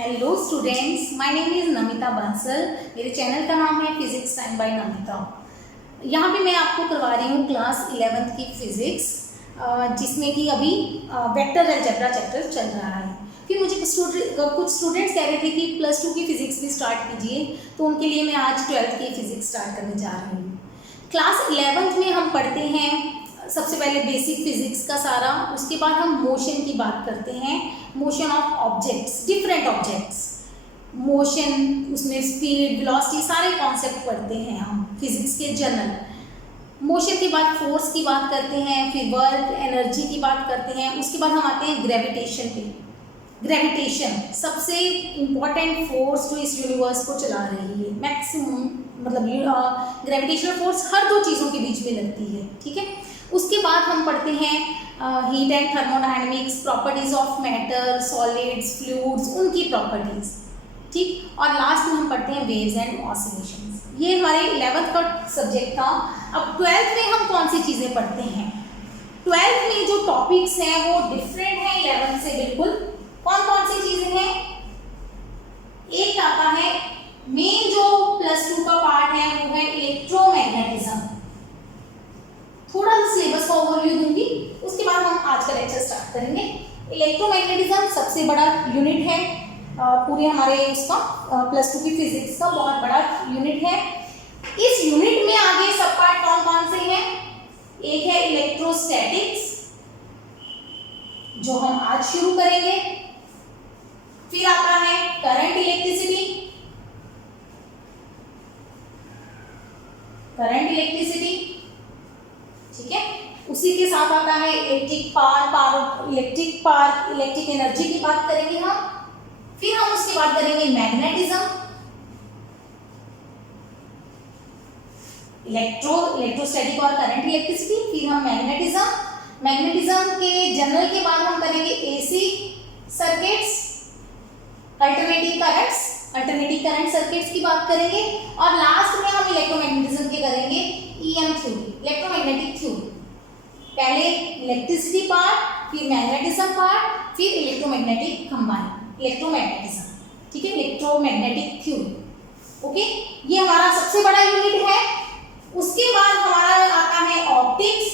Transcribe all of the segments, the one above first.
Hello students, my name is Namita Bansal. मेरे channel का नाम है फिजिक्स टाइम बाय नमिता। यहाँ पे मैं आपको करवा रही हूँ क्लास 11th की फिजिक्स, जिसमें कि अभी वेक्टर अलजेब्रा चैप्टर चल रहा है। फिर मुझे कुछ स्टूडेंट्स कह रहे थे कि +2 की फिजिक्स भी स्टार्ट कीजिए, तो उनके लिए मैं आज 12th की फिजिक्स स्टार्ट करने जा रही हूँ। क्लास 11th में हम पढ़ते हैं सबसे पहले बेसिक फिजिक्स का सारा, उसके बाद हम मोशन की बात करते हैं, motion of objects, different objects, motion, उसमें स्पीड, वेलोसिटी, सारे कॉन्सेप्ट पढ़ते हैं हम फिजिक्स के जनरल। मोशन के बाद फोर्स की बात करते हैं, फिर वर्क, एनर्जी की बात करते हैं, उसके बाद हम आते हैं ग्रेविटेशन पे। ग्रेविटेशन सबसे इम्पॉर्टेंट फोर्स जो इस यूनिवर्स को चला रही है, मैक्सिमम मतलब ग्रेविटेशनल फोर्स हर दो चीज़ों के बीच में लगती है, ठीक है। उसके बाद हम पढ़ते हैं heat and thermodynamics, properties of matter, solids, fluids, उनकी प्रॉपर्टीज, ठीक। और लास्ट में हम पढ़ते हैं वेव्स एंड ऑसिलेशंस। ये हमारे 11th का सब्जेक्ट था। अब 12th में हम कौन सी चीज़ें पढ़ते हैं? 12th में जो टॉपिक्स हैं वो डिफरेंट हैं 11th से बिल्कुल। कौन कौन सी चीज़ें हैं? एक आता है मेन जो +2 का पार्ट है वो है इलेक्ट्रोमैग्नेटिज्म। थोड़ा सा सिलेबस का ओवरव्यू दूंगी, उसके बाद हम आज का लेक्चर स्टार्ट करेंगे। इलेक्ट्रोमैग्नेटिज्म सबसे बड़ा यूनिट है पूरे हमारे उसका +2 की फिजिक्स का बहुत बड़ा यूनिट है। इस यूनिट में आगे सब पार्ट कौन कौन से हैं? एक है इलेक्ट्रोस्टैटिक्स, जो हम आज शुरू करेंगे। फिर आता है करंट इलेक्ट्रिसिटी, ठीक है। उसी के साथ आता है इलेक्ट्रिक पावर, इलेक्ट्रिक एनर्जी की बात करेंगे हम। फिर हम उसके बाद करेंगे मैग्नेटिज्म, इलेक्ट्रोस्टैटिक और करंट इलेक्ट्रिसिटी। फिर हम मैग्नेटिज्म के जनरल के बाद हम करेंगे AC circuits, alternative current circuits की बात करेंगे। और लास्ट में हम इलेक्ट्रोमैग्नेटिज्म के करेंगे ईएम थ्योरी, इलेक्ट्रोमैग्नेटिक थ्योरी। पहले इलेक्ट्रिसिटी पार्ट, फिर मैग्नेटिज्म पार्ट, फिर इलेक्ट्रोमैग्नेटिक कंबाइन, इलेक्ट्रोमैग्नेटिज्म, ठीक है, इलेक्ट्रोमैग्नेटिक थ्योरी। ओके, ये हमारा सबसे बड़ा यूनिट है। उसके बाद हमारा आता है ऑप्टिक्स।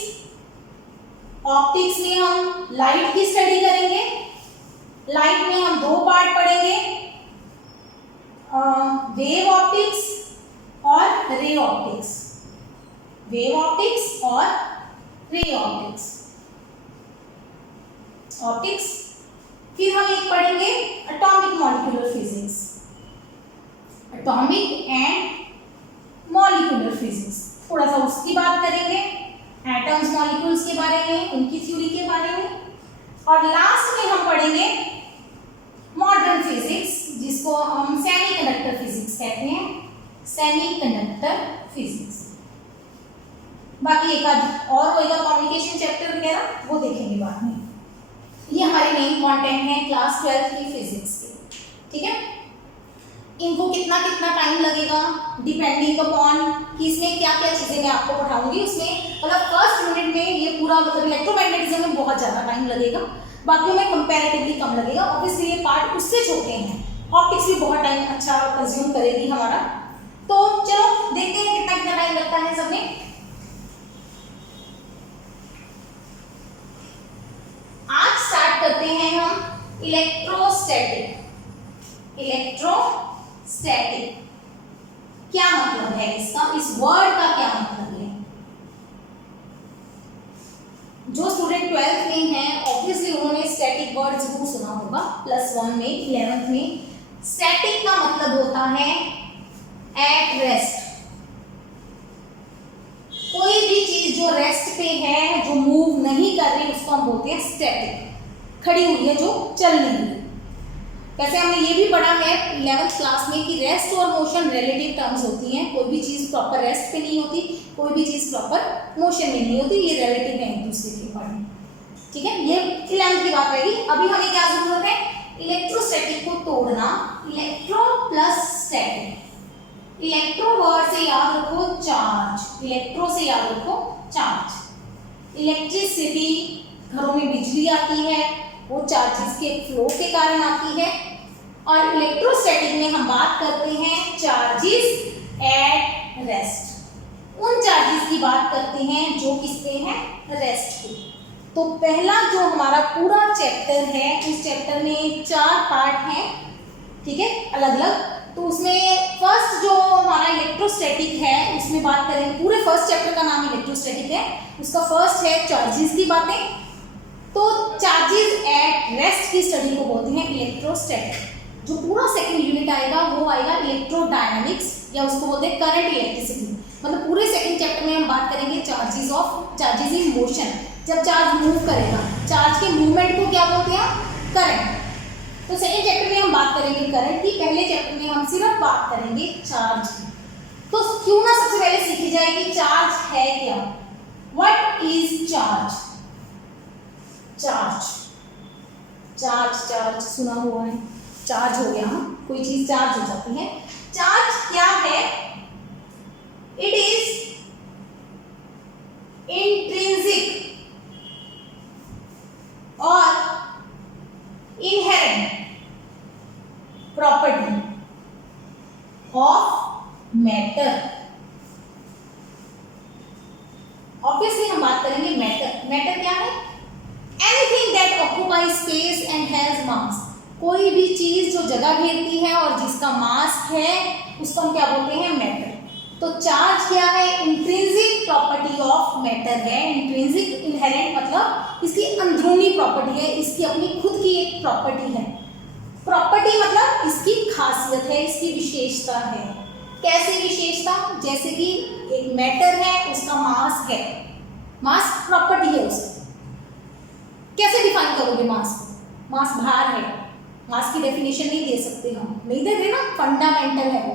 ऑप्टिक्स में हम लाइट की स्टडी करेंगे। लाइट में हम दो पार्ट पढ़ेंगे, वेव ऑप्टिक्स और रे ऑप्टिक्स, वेव ऑप्टिक्स और रे ऑप्टिक्स। फिर हम एक पढ़ेंगे atomic molecular physics, atomic and molecular physics, थोड़ा सा उसकी बात करेंगे, एटम्स मॉलिक्यूल्स के बारे में, उनकी थ्योरी के बारे में। और लास्ट में हम पढ़ेंगे मॉडर्न फिजिक्स, जिसको हम सेमीकंडक्टर फिजिक्स कहते हैं, सेमीकंडक्टर फिजिक्स। बाकी एक आध और होएगा कम्युनिकेशन चैप्टर वगैरह, वो देखेंगे बाद में। ये हमारे मेन कंटेंट है क्लास 12 की फिजिक्स के, ठीक है। इनको कितना टाइम लगेगा डिपेंडिंग अपॉन कि इसमें क्या क्या चीज़ें मैं आपको पढ़ाऊंगी। उसमें मतलब फर्स्ट यूनिट में ये पूरा मतलब इलेक्ट्रोमैग्नेटिज्म में बहुत ज़्यादा टाइम लगेगा, बाकी में कंपैरेटिवली कम लगेगा। ऑब्वियसली ये पार्ट उससे छोटे हैं। ऑप्टिक्स भी बहुत टाइम अच्छा कंज्यूम करेगी हमारा। तो चलो देखते हैं कितना टाइम लगता है सब में। आज स्टार्ट करते हैं हम इलेक्ट्रोस्टैटिक। क्या मतलब है इसका, इस वर्ड का क्या मतलब है? जो स्टूडेंट 12th में हैं ऑब्वियसली उन्होंने स्टैटिक वर्ड जरूर सुना होगा। +1 में 11th में स्टैटिक का मतलब होता है एट रेस्ट। कोई भी चीज जो रेस्ट पे है, जो मूव नहीं कर रही, उसको हम बोलते हैं स्टैटिक। खड़ी हुई है, जो चल नहीं रही। वैसे हमने ये भी पढ़ा है 11th क्लास में कि रेस्ट और मोशन रिलेटिव टर्म्स होती हैं। कोई भी चीज़ प्रॉपर रेस्ट पे नहीं होती, कोई भी चीज़ प्रॉपर मोशन में नहीं होती, ये रिलेटिव है एक दूसरे के अकॉर्डिंग, ठीक है। ये 11th की बात रहेगी। अभी हमें क्या जरूरत है? इलेक्ट्रोस्टैटिक को तोड़ना, electro plus static. Electro word से याद रखो चार्ज, इलेक्ट्रो से याद रखो चार्ज। इलेक्ट्रिसिटी, घरों में बिजली आती है, वो चार्जेस के फ्लो के कारण आती है। और इलेक्ट्रोस्टैटिक में हम बात करते हैं चार्जेस एट रेस्ट। उन चार्जेस की बात करते हैं जो किस पे हैं, रेस्ट पे। तो पहला जो हमारा पूरा चैप्टर है, इस चैप्टर में 4 पार्ट हैं, ठीक है, अलग अलग। तो उसमें फर्स्ट जो हमारा इलेक्ट्रोस्टैटिक है उसमें बात करेंगे, पूरे फर्स्ट चैप्टर का नाम इलेक्ट्रोस्टैटिक है, उसका फर्स्ट है चार्जेस की बातें। तो चार्जेस एट रेस्ट की स्टडी को बोलते हैं इलेक्ट्रोस्टैटिक। जो पूरा सेकंड यूनिट आएगा वो आएगा इलेक्ट्रोडायनामिक्स, या उसको बोलते हैं करंट इलेक्ट्रिसिटी। मतलब पूरे सेकंड चैप्टर में हम बात करेंगे चार्जेस इन मोशन। जब चार्ज मूव करेगा, चार्ज के मूवमेंट को क्या बोलते हैं, करंट। तो सेकंड चैप्टर में हम बात करेंगे करंट की, पहले चैप्टर में हम सिर्फ बात करेंगे चार्ज की। तो क्यों ना सबसे पहले सीखी जाए कि चार्ज है क्या, व्हाट इज चार्ज। चार्ज सुना हुआ है, चार्ज हो गया, कोई चीज चार्ज हो जाती है। चार्ज क्या है, इट इज इंट्रिंसिक और inherent property of matter. Obviously हम बात करेंगे मैटर क्या है, anything that occupy space and has मास। कोई भी चीज जो जगह घेरती है और जिसका मास है उसको हम क्या बोलते हैं, मैटर। तो चार्ज क्या है, इंट्रिंसिक प्रॉपर्टी ऑफ मैटर है। इंट्रिंसिक, इनहेरेंट मतलब इसकी अंदरूनी प्रॉपर्टी है, इसकी अपनी खुद की एक प्रॉपर्टी है। प्रॉपर्टी मतलब इसकी खासियत है, इसकी विशेषता है। कैसे विशेषता, जैसे कि एक मैटर है, उसका मास है, मास प्रॉपर्टी है उसकी। कैसे डिफाइन करोगे मास को, मास भार है, मास की डेफिनेशन नहीं दे सकते हम, नहीं देते ना, फंडामेंटल है वो।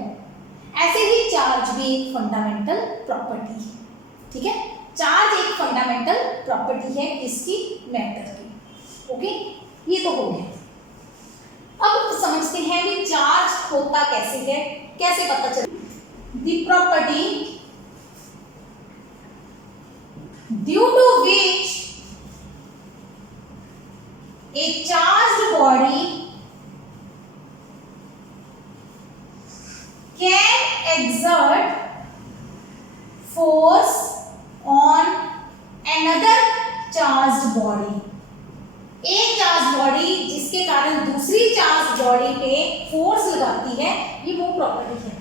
ऐसे ही चार्ज भी एक फंडामेंटल प्रॉपर्टी है, ठीक है। चार्ज एक फंडामेंटल प्रॉपर्टी है किसकी, मैटर की। ओके, ये तो हो गया। अब समझते हैं कि चार्ज होता कैसे है, कैसे पता चले। The property due to which a charged body can exert force on another charged body। एक चार्ज बॉडी जिसके कारण दूसरी चार्ज बॉडी पे फोर्स लगाती है, ये वो प्रॉपर्टी है।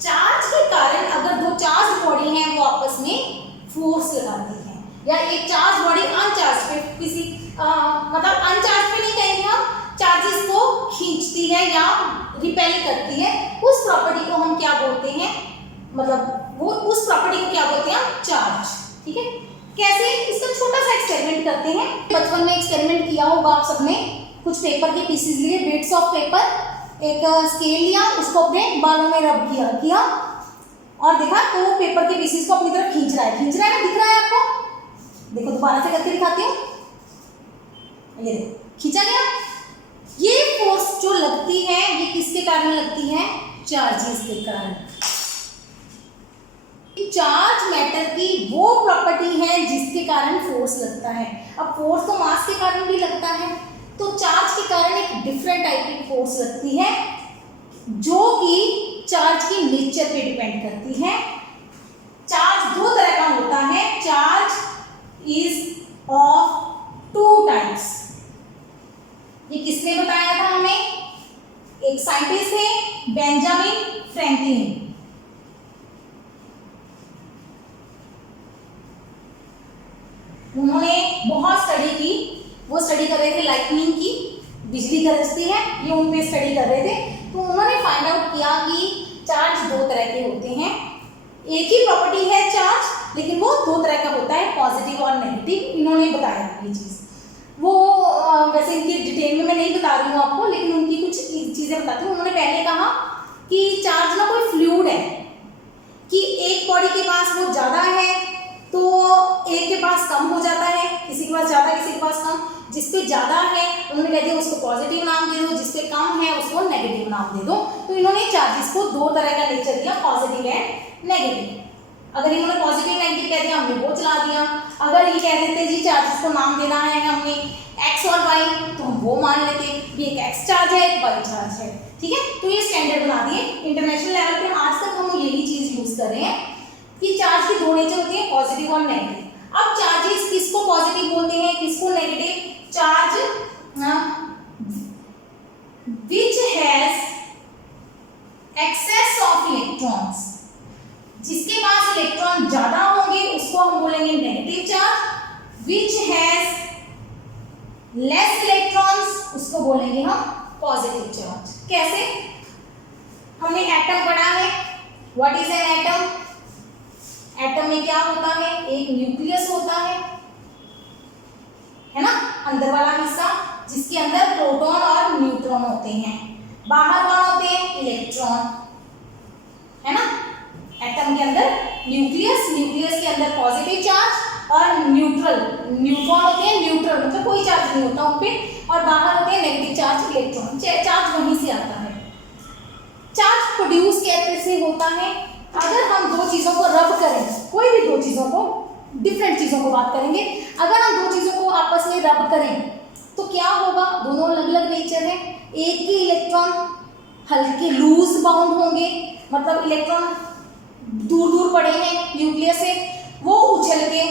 चार्ज के कारण अगर दो चार्ज बॉडी हैं वो आपस में फोर्स लगाती है, या एक चार्ज बॉडी अनचार्ज पे किसी मतलब अनचार्ज पे नहीं कहेंगे हम, चार्जेस को खींचती है या रिपेल करती है, उस प्रॉपर्टी को हम क्या बोलते हैं, मतलब वो उस प्रॉपर्टी को क्या बोलते हैं, चार्ज। ठीक है, कैसे, इसका छोटा सा एक्सपेरिमेंट करते हैं। बचपन में एक्सपेरिमेंट किया होगा आप सबने, कुछ पेपर के पीसेस लिए, बिट्स ऑफ पेपर, एक स्केल लिया, उसको अपने बालों में रब किया और देखा तो पेपर के पीसेस को अपनी तरफ खींच रहा है ना, दिख रहा है आपको, देखो दोबारा से करके दिखाती हूँ, ये देखो खींचा गया। ये फोर्स जो लगती है ये किसके कारण लगती है, चार्जेस के कारण। चार्ज मैटर की वो प्रॉपर्टी है जिसके कारण फोर्स लगता है। अब फोर्स तो मास के कारण भी लगता है, तो चार्ज के कारण एक डिफरेंट टाइप की फोर्स लगती है जो कि चार्ज की नेचर पे डिपेंड करती है। चार्ज दो तरह का होता है, charge is of two types. ये किसने बताया था हमें, एक साइंटिस्ट है बेंजामिन फ्रैंकलिन। उन्होंने बहुत स्टडी की, वो स्टडी कर रहे थे लाइटनिंग की, बिजली गरजती है, ये उन पे स्टडी कर रहे थे। तो उन्होंने फाइंड आउट किया कि चार्ज दो तरह के होते हैं, एक ही प्रॉपर्टी है चार्ज, लेकिन वो दो तरह का होता है, पॉजिटिव और नेगेटिव। इन्होंने बताया ये चीज़, वो वैसे इनकी डिटेल में मैं नहीं बता रही हूँ आपको, लेकिन उनकी कुछ चीज़ें बताती हूँ। उन्होंने पहले कहा कि चार्ज ना कोई फ्लूइड है, कि एक बॉडी के पास वो ज़्यादा है तो एक के पास कम हो जाता है, किसी के पास ज़्यादा किसी के पास कम। जिस पे ज़्यादा है उन्होंने कह दिया उसको पॉजिटिव नाम दे दो, जिस पे कम है उसको नेगेटिव नाम दे दो। तो इन्होंने चार्जेस को दो तरह का नेचर दिया, पॉजिटिव एंड नेगेटिव। अगर इन्होंने पॉजिटिव नेगेटिव कह दिया हमने वो चला दिया, अगर ये कह देते जी चार्जेस को नाम देना है हमने एक्स और वाई तो हम वो मान लेते। ये एक एक्स चार्ज है, एक वाई चार्ज है। ठीक है, तो ये स्टैंडर्ड बना दिए इंटरनेशनल लेवल पे। आज तक हम यही चीज यूज कर रहे हैं कि चार्ज की दो नेचर होती है, पॉजिटिव और नेगेटिव। अब चार्जेस किसको पॉजिटिव बोलते हैं, किसको negative? Charge which has excess of electrons, जिसके पास इलेक्ट्रॉन ज्यादा होंगे उसको हम बोलेंगे negative charge. Which has less electrons उसको बोलेंगे हम पॉजिटिव चार्ज। कैसे? हमने एटम पढ़ा है। What is an atom? Atom में क्या होता है? एक न्यूक्लियस होता है ना, अंदर वाला हिस्सा, जिसके अंदर प्रोटॉन और न्यूट्रॉन होते हैं। बाहर कौन होते हैं? इलेक्ट्रॉन, है ना। एटम के अंदर न्यूक्लियस, न्यूक्लियस के अंदर पॉजिटिव चार्ज और न्यूट्रल, न्यूट्रॉन होते हैं न्यूट्रल, मतलब कोई चार्ज नहीं होता उन पे, और बाहर होते हैं नेगेटिव चार्ज इलेक्ट्रॉन। चार्ज वहीं से आता है। चार्ज प्रोड्यूस कैसे होता है? अगर हम दो चीजों को रब करें, कोई भी दो चीजों को, डिफरेंट चीजों को बात करेंगे, अगर हम दो चीजों को आपस में रब करें तो क्या होगा? दोनों अलग अलग नेचर है। एक के इलेक्ट्रॉन हल्के लूज बाउंड होंगे, मतलब इलेक्ट्रॉन दूर दूर पड़े हैं न्यूक्लियस से, वो उछल के,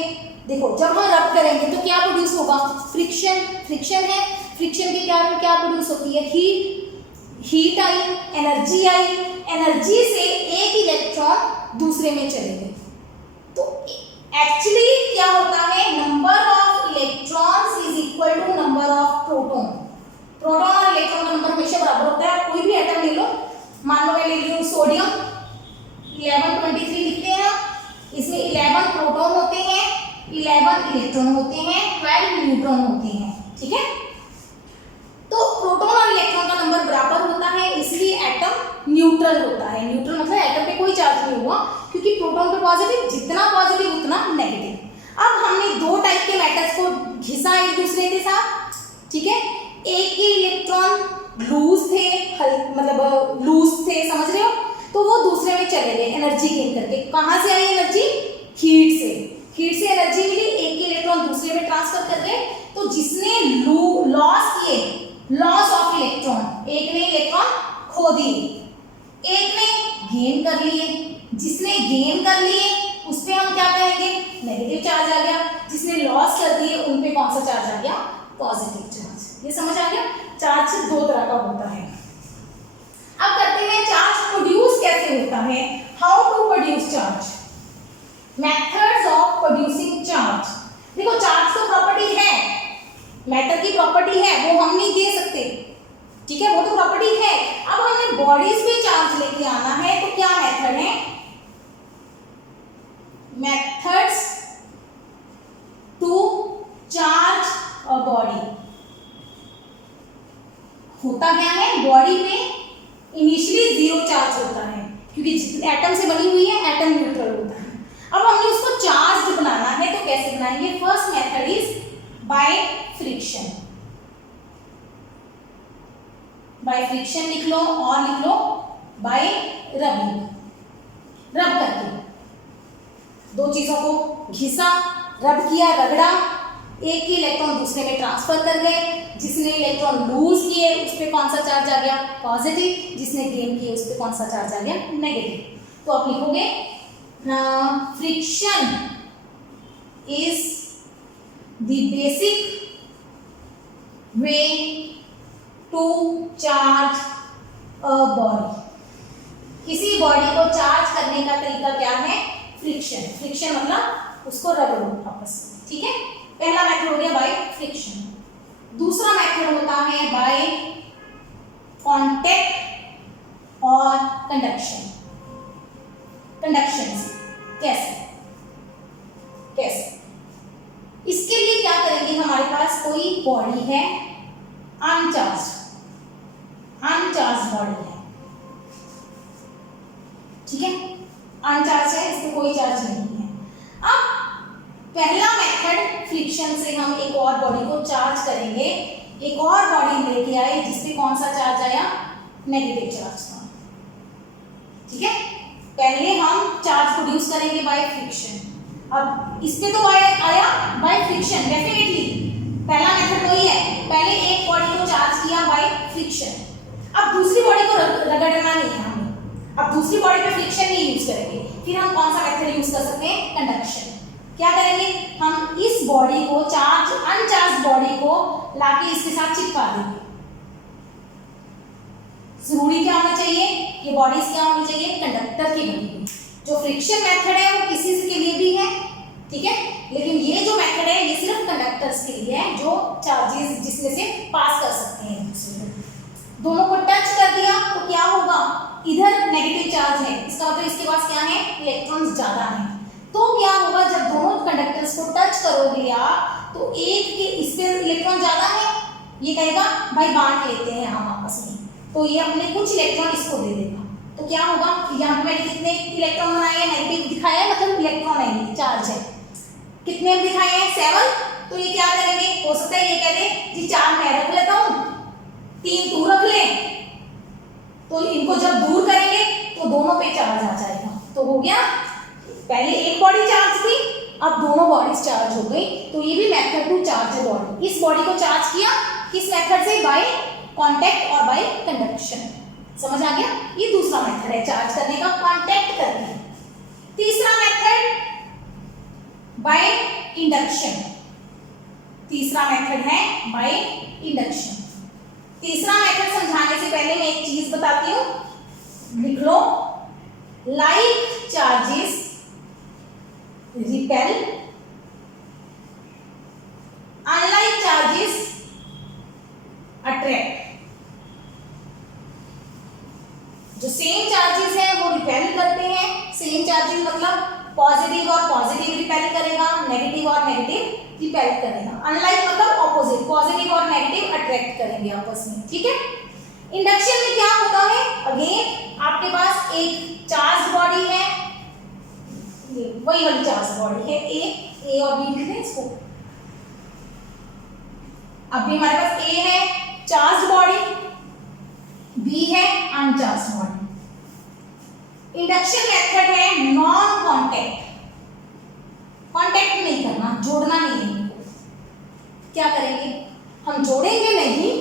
देखो जब हम रब करेंगे तो क्या प्रोड्यूस होगा? फ्रिक्शन, फ्रिक्शन है। फ्रिक्शन के कारण क्या प्रोड्यूस होती है? हीट, हीट आई, एनर्जी आई, एनर्जी से एक इलेक्ट्रॉन दूसरे में चले गए। तो एक्चुअली क्या होता है? Number of electrons is equal to number of proton. Proton और इलेक्ट्रॉन का नंबर हमेशा बराबर होता है। कोई भी एटम ले लो, मान लो मैं ले लूं सोडियम 1123 लिखते हैं, इसमें 11 प्रोटॉन होते हैं, 11 इलेक्ट्रॉन होते हैं, 12 न्यूट्रॉन होते हैं। ठीक है, तो प्रोटॉन और इलेक्ट्रॉन का नंबर बराबर होता है, इसलिए एटम न्यूट्रल होता है। न्यूट्रल मतलब एटम पे कोई चार्ज नहीं हुआ, क्योंकि प्रोटॉन पे पॉजिटिव, जितना पॉजिटिव उतना नेगेटिव। अब हमने दो टाइप के मैटर्स को घिसा एक दूसरे के साथ। ठीक है, एक के इलेक्ट्रॉन लूज थे, मतलब लूज थे, समझ रहे हो, तो वो दूसरे में चले गए एनर्जी गेन करके। कहां से आई एनर्जी? हीट से। हीट से एनर्जी मिली, एक के इलेक्ट्रॉन दूसरे में ट्रांसफर कर गए। तो जिसने लॉस किए, लॉस ऑफ इलेक्ट्रॉन, एक ने इलेक्ट्रॉन खो दिए, एक ने गेन कर लिए। जिसने गेन कर लिए उस पे हम क्या कहेंगे? नेगेटिव चार्ज आ गया। जिसने लॉस कर दिए उन पे कौन सा चार्ज आ गया? Positive charge. ये समझ आ गया? चार्ज दो तरह का होता है। अब करते हैं चार्ज प्रोड्यूस कैसे होता है। How to produce charge, methods of producing charge. देखो चार्ज तो प्रॉपर्टी है, मैटर की प्रॉपर्टी है, वो हम नहीं दे सकते। ठीक है, वो तो प्रॉपर्टी है। अब हमें बॉडीज पे चार्ज लेके आना है, तो क्या मेथड है? Methods to charge a body. होता क्या है? बॉडी पे इनिशियली जीरो चार्ज होता है, क्योंकि एटम से बनी हुई है, एटम न्यूट्रल होता है। अब हमने उसको चार्ज बनाना है, तो कैसे बनाएंगे? First method is by friction. By friction लिख लो, और लिख लो बाय रबिंग, रब करके। दो चीजों को घिसा, रब किया, रगड़ा, एक ही इलेक्ट्रॉन दूसरे में ट्रांसफर कर गए। जिसने इलेक्ट्रॉन लूज किए उस पर कौन सा चार्ज आ गया? पॉजिटिव। जिसने गेन किए उस पर कौन सा चार्ज आ गया? नेगेटिव। तो आप लिखोगे friction is the basic way to charge a body. किसी बॉडी को चार्ज करने का तरीका क्या है? फ्रिक्शन। फ्रिक्शन मतलब उसको रगड़ो आपस में। ठीक है, पहला मेथड हो गया बाय फ्रिक्शन। दूसरा मेथड होता है बाय कांटेक्ट और कंडक्शन। कंडक्शन कैसे? कैसे? इसके लिए क्या करेंगे? हमारे पास कोई बॉडी है, अनचार्ज बॉडी है। ठीक है, अनचार्ज है, इसमें कोई चार्ज नहीं है। अब पहला मेथड फ्रिक्शन से हम एक और बॉडी को चार्ज करेंगे। एक और बॉडी लेके आए जिसपे कौन सा चार्ज आया? नेगेटिव चार्ज था। ठीक है, पहले हम चार्ज प्रोड्यूस करेंगे बाय फ्रिक्शन। अब इस पे तो आया बाय फ्रिक्शन डेफिनेटली, पहला मेथड वही है। पहले एक बॉडी को चार्ज किया बाय फ्रिक्शन। अब दूसरी बॉडी को रगड़ना नहीं है हमें, अब दूसरी बॉडी पे फ्रिक्शन नहीं यूज करेंगे, फिर हम कौन सा मेथड यूज कर सकते हैं, कंडक्शन। क्या करेंगे, हम इस बॉडी को चार्ज अनचार्ज बॉडी को लाके इसके साथ चिपका देंगे। जरूरी क्या होना चाहिए, ये बॉडीज क्या होनी चाहिए, कंडक्टर की बनी हुई। जो फ्रिक्शन मेथड है वो किसी के लिए भी है, ठीक है, लेकिन ये जो मेथड है ये सिर्फ कंडक्टर्स के लिए है, जो चार्जेस जिसमें से पास कर सकते हैं एक दूसरे को। दोनों को टच कर दिया तो क्या होगा, इधर नेगेटिव चार्ज है, इसका मतलब इसके पास क्या है, इलेक्ट्रॉन्स ज्यादा हैं। तो क्या होगा, जब दोनों कंडक्टर्स को टच करोगे आप तो एक के इस पे इलेक्ट्रॉन ज्यादा है, ये कहेगा भाई बांट लेते हैं हम आपस में, तो ये अपने कुछ इलेक्ट्रॉन इसको दे देगा। तो क्या होगा, यहाँ पे मैंने कितने इलेक्ट्रॉन बनाए हैं, नेगेटिव दिखाया है, मतलब इलेक्ट्रॉन है, चार्ज है, कितने दिखाए हैं, 7। तो ये क्या करेंगे, हो सकता है ये कह दे जी 4 मैं रख लेता हूँ, 3 तू रख ले, तो इनको जब दूर करेंगे तो दोनों पे चार्ज आ जाएगा। तो हो गया, पहले एक बॉडी चार्ज थी, अब दोनों बॉडीज चार्ज हो गई। तो ये भी मेथड टू चार्ज है बॉडी। इस बॉडी को चार्ज किया किस मेथड से, बाय कांटेक्ट और बाय कंडक्शन। समझ आ गया, ये दूसरा मेथड है चार्ज करने का, कांटेक्ट करके। तीसरा मेथड बाय इंडक्शन, तीसरा मेथड है बाय इंडक्शन। तीसरा मेथड समझाने से पहले मैं एक चीज बताती हूँ, लिख लो, like charges repel, unlike charges attract. जो सेम चार्जेस हैं वो रिपेल करते हैं, सेम चार्जेस मतलब पॉजिटिव और पॉजिटिव रिपेल करेगा, नेगेटिव और नेगेटिव रिपेल करेगा। अनलाइक मतलब ऑपोजिट, पॉजिटिव और नेगेटिव अट्रैक्ट करेंगे आपस में, ठीक है। इंडक्शन में क्या होता है, अगेन आपके पास एक चार्ज बॉडी है, ये वही वाली चार्ज बॉडी है, ए और बी लिखते हैं इसको। अब भी हमारे पास ए है चार्ज बॉडी, बी है अनचार्ज बॉडी। इंडक्शन मेथड है नॉन कांटेक्ट, कांटेक्ट नहीं करना, जोड़ना नहीं है इनको। क्या करेंगे, हम जोड़ेंगे नहीं,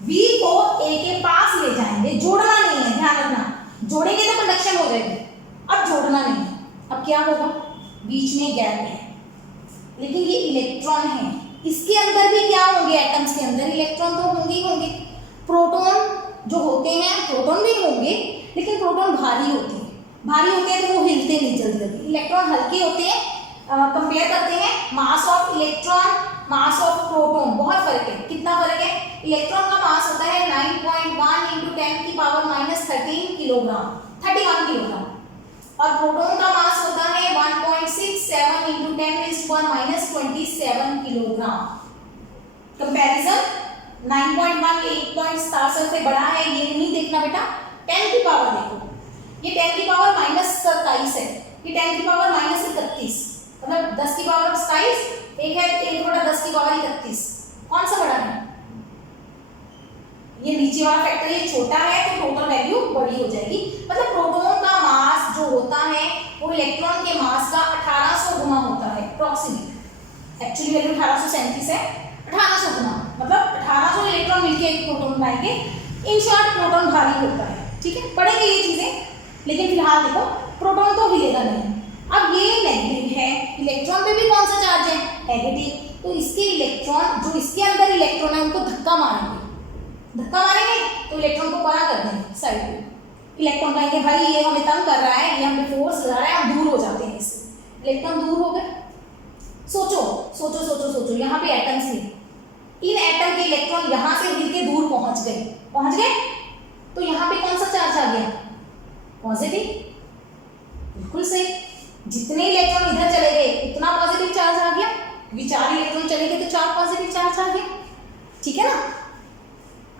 बी को ए के पास ले जाएंगे, जोड़ना नहीं है, ध्यान रखना, जोड़ेंगे तो कंडक्शन हो जाएगी, अब जोड़ना नहीं है। अब क्या होगा, बीच में गैप है, लेकिन ये इलेक्ट्रॉन है, इसके अंदर भी क्या होंगे, एटम्स के अंदर इलेक्ट्रॉन तो होंगे ही होंगे। प्रोटॉन जो होते हैं, प्रोटॉन भी होंगे, लेकिन प्रोटॉन भारी होते हैं, भारी होते हैं तो वो हिलते नहीं जल्दी जल्दी। इलेक्ट्रॉन हल्के होते हैं, कंपेयर करते हैं mass of electron, mass of proton, बहुत फर्क है। कितना फर्क है, इलेक्ट्रॉन का मास होता है 9.1 × 10⁻³ किलोग्राम, 31 किलोग्राम, और प्रोटॉन का मास होता है 1.67 × 10⁻27 किलोग्राम। कंपैरिजन 9.1 8.67 से बड़ा है, ये नहीं देखना बेटा, 10 की पावर देखो, ये 10 की पावर -27 है, ये 10 की पावर -31, मतलब 10 की पावर 27, एक है 1/10 की पावर 31, कौन सा बड़ा है, ये नीचे वाला फैक्टर ये छोटा है, तो टोटल वैल्यू बड़ी हो जाएगी। मतलब प्रोटॉन का मास जो होता है वो इलेक्ट्रॉन के मास का 1800 गुना होता है अप्रोक्सीमेट, एक्चुअली वैल्यू 1837 है, 1800 गुना, मतलब 1800 इलेक्ट्रॉन मिलके एक प्रोटॉन बनाएंगे। इन शॉर्ट प्रोटॉन भारी होता है, ठीक है, पढ़ेंगे ये चीजें, लेकिन फिलहाल देखो प्रोटॉन तो हिलेगा नहीं। अब ये नेगेटिव है, इलेक्ट्रॉन पे भी कौन सा चार्ज है, नेगेटिव, तो इसके इलेक्ट्रॉन जो इसके अंदर इलेक्ट्रॉन है उनको धक्का मारेंगे, धक्का मारेंगे तो इलेक्ट्रॉन को परा कर देंगे साइड में। इलेक्ट्रॉन कहेंगे भाई ये हमें तंग कर रहा है, ये हमें फोर्स लगा रहा है, हम दूर हो जाते हैं इससे। इलेक्ट्रॉन दूर हो गए, सोचो सोचो सोचो सोचो, यहाँ पे एटम्स थे, इन एटम के इलेक्ट्रॉन यहाँ से हिल के दूर पहुंच गए, तो यहाँ पे कौन सा चार्ज आ गया, पॉजिटिव, बिल्कुल सही। जितने इलेक्ट्रॉन इधर चले गए उतना पॉजिटिव चार्ज आ गया, क्योंकि 4 इलेक्ट्रॉन चले गए तो 4 पॉजिटिव चार्ज आ गया, ठीक है ना।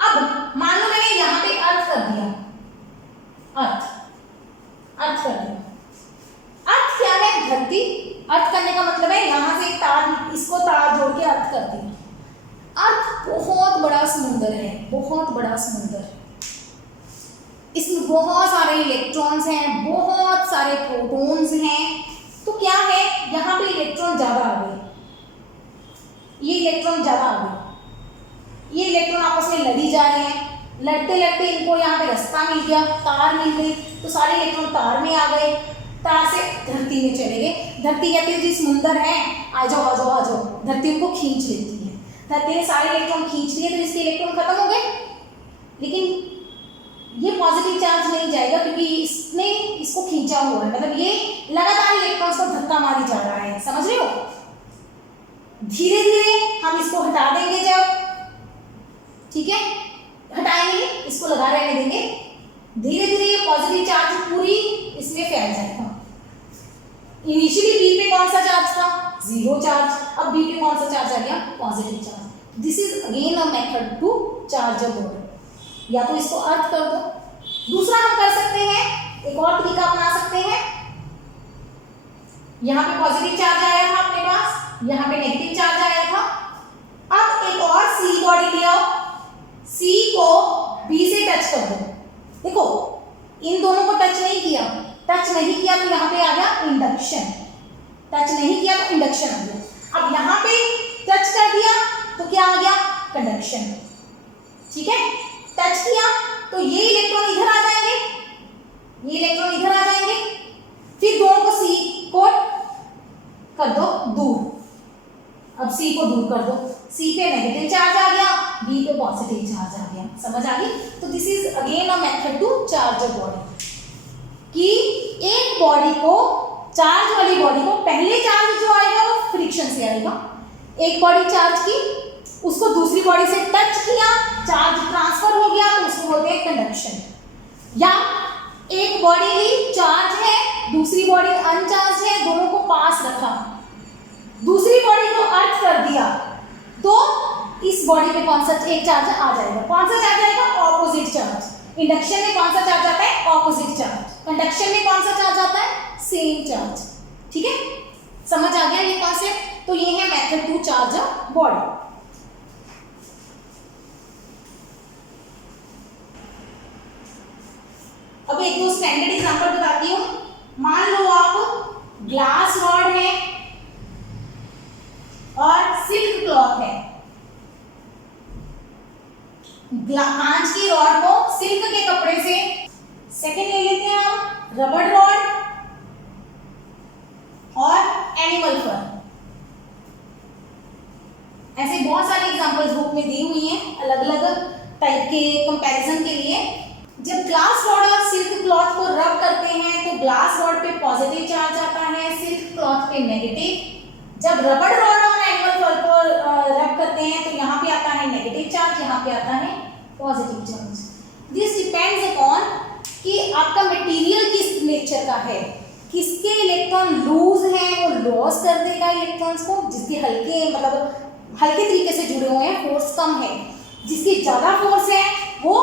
अब मान लो मैंने यहाँ पे अर्थ कर दिया, अर्थ कर दिया। अर्थ क्या है, धरती। अर्थ करने का मतलब है यहाँ से एक तार, इसको तार जोड़ के अर्थ कर दिया। अर्थ बहुत बड़ा समुंदर है, बहुत बड़ा समुंदर, इसमें बहुत सारे इलेक्ट्रॉन्स हैं, बहुत सारे प्रोटॉन्स हैं। तो क्या है, यहाँ पे इलेक्ट्रॉन ज्यादा आ गए, ये इलेक्ट्रॉन ज्यादा आ गए, ये इलेक्ट्रॉन आपस में लड़ी जा रहे हैं, लड़ते लड़ते इनको यहाँ पे रास्ता मिल गया, तार मिल गई, तो सारे इलेक्ट्रॉन तार में आ गए, तार से धरती में चले गए। धरती कहती है जी समुंदर है, आ जाओ आ जाओ आ जाओ, धरती उनको खींच लेती है। धरती ने सारे इलेक्ट्रॉन खींच लिए तो इसके इलेक्ट्रॉन खत्म हो गए, लेकिन ये पॉजिटिव चार्ज नहीं जाएगा क्योंकि इसने इसको खींचा हुआ है, मतलब ये लगातार इलेक्ट्रॉन्स को धक्का मारी जा रहा है, समझ रहे हो। धीरे धीरे हम इसको हटा देंगे जब, ठीक है, हटाएंगे, इसको लगा रहने देंगे, धीरे धीरे ये पॉजिटिव चार्ज पूरी इसमें फैल जाएगा। इनिशियली बी पे कौन सा चार्ज था, 0 चार्ज, अब बी पे कौन सा चार्ज आ गया, positive charge. This is again a method to charge a body. या तो इसको अर्थ कर दो, दूसरा हम कर सकते हैं, एक और तरीका अपना सकते हैं। यहां पे पॉजिटिव चार्ज आया था अपने पास, यहां पे नेगेटिव चार्ज आया था। अब एक और सी बॉडी ले आओ, सी को बी से टच कर दो। देखो इन दोनों को टच नहीं किया, टच नहीं किया तो यहां पे आ गया इंडक्शन, टच नहीं किया तो इंडक्शन आ गया। अब यहां पे टच कर दिया तो क्या आ गया, कंडक्शन, ठीक है। टच किया तो ये इलेक्ट्रॉन इधर आ जाएंगे, ये इलेक्ट्रॉन इधर आ जाएंगे, फिर दोनों को सी को कर दो दूर। अब सी को दूर कर दो, सी पे नेगेटिव चार्ज आ गया, बी पे पॉजिटिव चार्ज आ गया, समझ आ गई। तो this is again a method to charge a body, कि एक बॉडी को, चार्ज वाली बॉडी को, पहले चार्ज जो आएगा वो फ्रिक्शन से आएगा। एक बॉडी चार्ज की, उसको दूसरी बॉडी से टच किया, चार्ज ट्रांसफर हो गया, तो उसको बोलते हैं कंडक्शन। या एक बॉडी ली, चार्ज है, दूसरी बॉडी अनचार्ज है, दोनों को पास रखा, दूसरी बॉडी को अर्थ कर दिया, तो इस बॉडी पे कौन सा एक चार्ज आ जाएगा, कौन सा चार्ज आएगा, ऑपोजिट चार्ज। इंडक्शन में कौन सा चार्ज आता है, ऑपोजिट चार्ज। कंडक्शन में कौन सा चार्ज आता है, सेम चार्ज, ठीक है। समझ आ गया ये कॉन्सेप्ट। तो ये है method to charge a body. अब एक दो स्टैंडर्ड एग्जांपल बताती हूँ। मान लो आप ग्लास रॉड है और सिल्क क्लॉथ है। कांच की रॉड को सिल्क के कपड़े से, सेकेंड ले लेते हैं हम रबड़ रॉड और एनिमल फर। ऐसे बहुत सारे एग्जांपल्स बुक में दी हुई हैं अलग अलग टाइप के कंपैरिजन के लिए। जब ग्लास रॉड और सिल्क क्लॉथ को रब करते हैं तो ग्लास रॉड पे पॉजिटिव चार्ज आता है, सिल्क क्लॉथ पे नेगेटिव। जब रबड़ रॉड और एनिमल फर को रब करते हैं तो यहाँ पे आता है नेगेटिव चार्ज, यहाँ पे आता है positive charge. This depends upon कि आपका मटेरियल किस नेचर का है। किसके इलेक्ट्रॉन लूज हैं वो लॉस कर देगा इलेक्ट्रॉन्स को, जिसके हल्के मतलब हल्के तरीके से जुड़े हुए हैं, फोर्स कम है। जिसकी ज़्यादा फोर्स है वो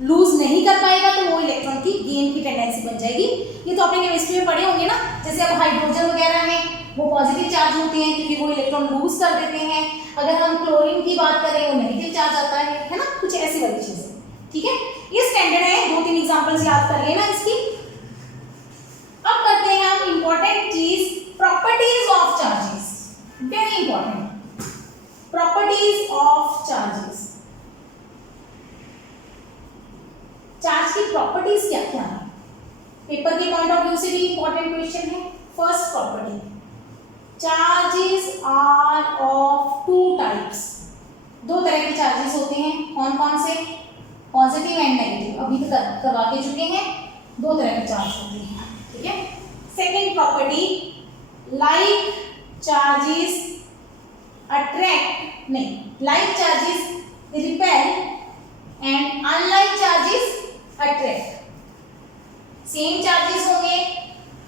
लूज नहीं कर पाएगा, तो वो इलेक्ट्रॉन की गेन की टेंडेंसी बन जाएगी। ये तो आपने केमिस्ट्री में पढ़े होंगे ना, जैसे अब हाइड्रोजन वगैरह हैं वो पॉजिटिव चार्ज होते हैं क्योंकि वो इलेक्ट्रॉन लूज कर देते हैं। अगर हम क्लोरीन की बात करें वो नेगेटिव चार्ज आता है ना, कुछ ऐसी वाली चीजें, ठीक है। ये स्टैंडर्ड है, 2-3 एग्जांपल्स याद कर लेना इसकी। अब करते हैं हम इंपॉर्टेंट चीज, properties of charges. Very important, properties of charges. Charge की प्रॉपर्टीज क्या क्या है, पेपर के पॉइंट ऑफ व्यू से भी इंपॉर्टेंट क्वेश्चन है। First property, charges are of 2 types. 2 तरह के चार्जेस होते हैं, कौन कौन से, पॉजिटिव एंड नेगेटिव। अभी तक करवा के चुके हैं, 2 तरह के चार्ज होते हैं, ठीक है। Second property, like charges attract, नहीं, like charges repel and unlike charges attract. Same charges होंगे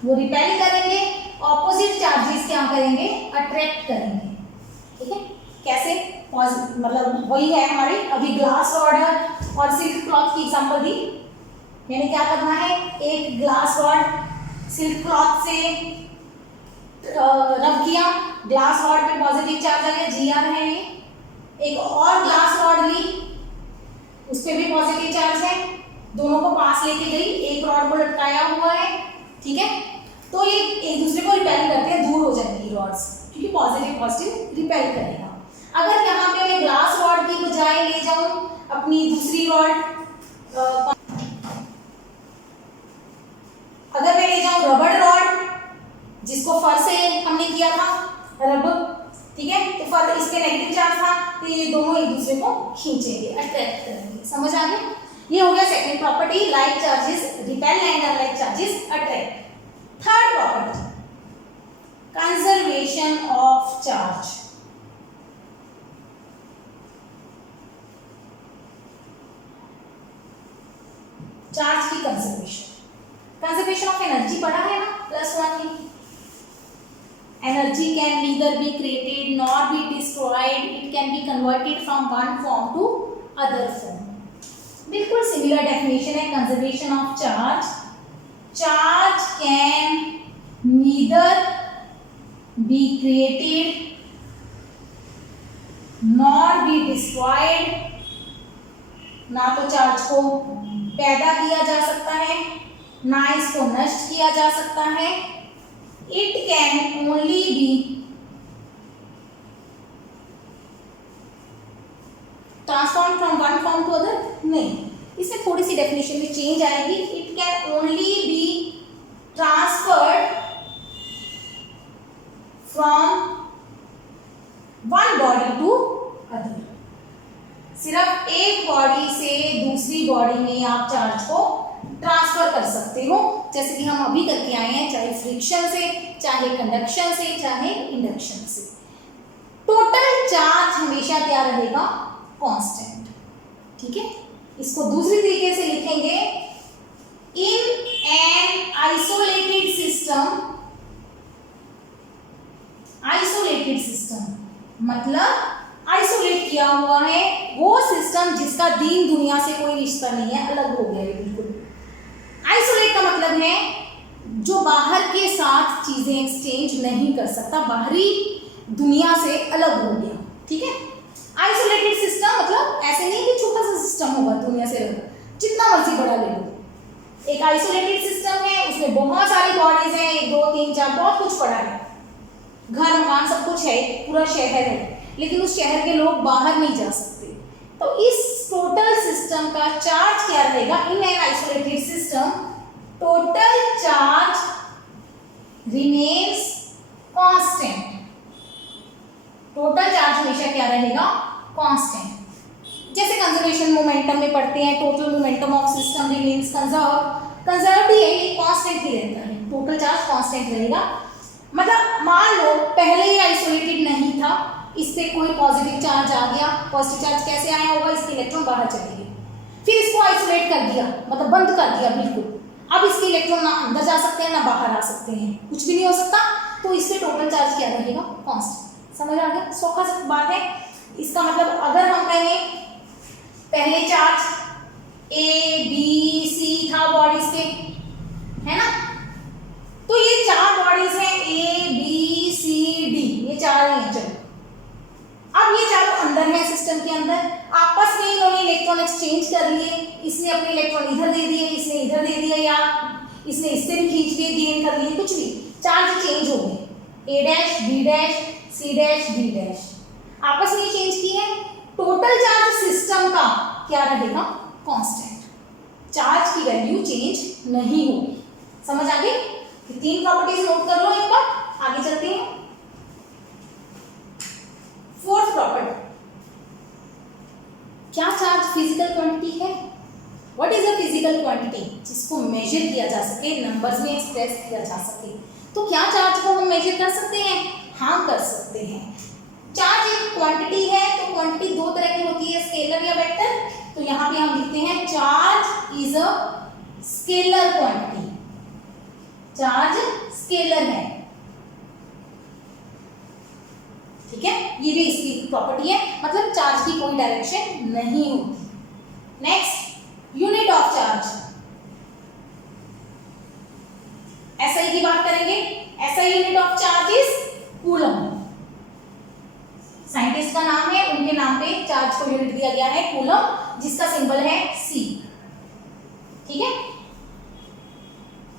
वो रिपेल करेंगे, ऑपोजिट चार्जेस क्या करेंगे, अट्रैक्ट करेंगे, ठीक है। कैसे, मतलब वही है हमारी अभी ग्लास रॉड और सिल्क क्लॉथ की एग्जांपल दी। मैंने क्या करना है, एक ग्लास रॉड सिल्क क्लॉथ से रब किया, ग्लास रॉड पे पॉजिटिव चार्ज आ गया, Gr है ये। एक और ग्लास रॉड ली, उस पे भी पॉजिटिव चार्ज है, दोनों को पास लेके गई, एक रॉड को लटकाया हुआ है, ठीक है। तो ये एक दूसरे को रिपेल करते हैं, दूर हो जाएंगी रॉड्स क्योंकि पॉजिटिव पॉजिटिव रिपेल करेगा। अगर यहाँ पे मैं ग्लास रॉड की बजाय ले जाऊं अपनी दूसरी रॉड, अगर मैं ले जाऊं रबड़ रॉड, जिसको फर से हमने किया था रब, ठीक है, तो फर इस पे नेगेटिव चार्ज था, तो ये दोनों एक दूसरे को खींचेंगे, अट्रैक्ट करेंगे। समझ आ गया? ये हो गया second property, like charges repel and unlike charges attract. Third property, conservation of charge. Charge की कंजर्वेशन ऑफ एनर्जी पढ़ा है ना +1 में। Energy can neither be created nor be destroyed, it can be converted from one form to other form. बिल्कुल similar definition है conservation of charge. Charge can neither be created nor be destroyed, ना तो charge को पैदा किया जा सकता है, ना इसको नष्ट किया जा सकता है। It can only be transform from one form to other, नहीं, इसमें थोड़ी सी डेफिनेशन में चेंज आएगी। It can only be transferred from one body to other. सिर्फ एक बॉडी से दूसरी बॉडी में आप चार्ज को ट्रांसफर कर सकते हो, जैसे कि हम अभी करके आए हैं, चाहे फ्रिक्शन से, चाहे कंडक्शन से, चाहे इंडक्शन से। टोटल चार्ज हमेशा क्या रहेगा? कांस्टेंट। ठीक है, इसको दूसरी तरीके से लिखेंगे, इन एन आइसोलेटेड सिस्टम मतलब आइसोलेट किया हुआ है वो सिस्टम जिसका दीन दुनिया से कोई रिश्ता नहीं है, अलग हो गया है बिल्कुल। आइसोलेट का मतलब है जो बाहर के साथ चीजें एक्सचेंज नहीं कर सकता, बाहरी दुनिया से अलग हो गया। ठीक है, आइसोलेटेड सिस्टम मतलब ऐसे नहीं कि छोटा सा सिस्टम होगा दुनिया से अलग, जितना मर्जी बड़ा ले लो। एक आइसोलेटेड सिस्टम है, उसमें बहुत सारी बॉडीज हैं, 1 2 3 4 बहुत कुछ पड़ा है, घर मकान सब कुछ है, पूरा शहर है, लेकिन उस शहर के लोग बाहर नहीं जा सकते। तो इस टोटल सिस्टम का चार्ज क्या रहेगा? In an isolated system total charge remains constant. Total charge हमेशा क्या रहेगा? कांस्टेंट। जैसे कंजर्वेशन मोमेंटम में पढ़ते हैं, total momentum of system remains conserved ही है, ये कांस्टेंट ही रहता है, टोटल चार्ज कांस्टेंट रहेगा। मतलब मान लो पहले ही आइसोलेटेड नहीं था, इस पे कोई पॉजिटिव चार्ज आ गया, पॉजिटिव चार्ज कैसे आया होगा? इसके इलेक्ट्रॉन बाहर चले गए, फिर इसको आइसोलेट कर दिया, मतलब बंद कर दिया बिल्कुल। अब इसके इलेक्ट्रॉन ना अंदर जा सकते हैं ना बाहर आ सकते हैं, कुछ भी नहीं हो सकता, तो इसके टोटल चार्ज क्या रहेगा? कांस्टेंट। समझ आ गया? सौखा सी बात है। इसका मतलब अगर हम कहें पहले चार्ज ए बी सी था बॉडीज के, है ना, तो ये 4 बॉडीज हैं, ए बी सी डी, ये 4 हैं। चलो अब ये चारों अंदर है सिस्टम के अंदर, आपस में इन्होंने इलेक्ट्रॉन एक्सचेंज कर लिए, इसने अपने इलेक्ट्रॉन इधर दे दिए, इसने इधर दे दिया, या इसने इससे भी खींच लिए, गेन कर लिए, कुछ भी, चार्ज चेंज हो गए, A dash B dash C dash D dash आपस में चेंज किए। टोटल चार्ज सिस्टम का क्या रहेगा? कांस्टेंट। चार्ज की वैल्यू चेंज नहीं होगी। समझ आ गई? 3 प्रॉपर्टीज नोट कर लो एक बार, आगे चलते हैं। फोर्थ प्रॉपर्टी, क्या चार्ज फिजिकल क्वांटिटी है? What is a physical quantity? जिसको मेजर किया जा सके, नंबर्स में एक्सप्रेस किया जा सके। तो क्या चार्ज को हम मेजर कर सकते हैं? हाँ, कर सकते हैं। चार्ज एक क्वांटिटी है, तो क्वांटिटी 2 तरह की होती है, स्केलर या वेक्टर। तो यहाँ पे हम लिखते हैं charge is a scalar quantity. Charge scalar है, ठीक है, ये भी इसकी प्रॉपर्टी है, मतलब चार्ज की कोई डायरेक्शन नहीं होती। Next, unit of charge. SI की बात करेंगे। SI unit of charge is coulomb. Scientist का नाम है, उनके नाम पे चार्ज को यूनिट दिया गया है कूलम, जिसका सिंबल है C। ठीक है,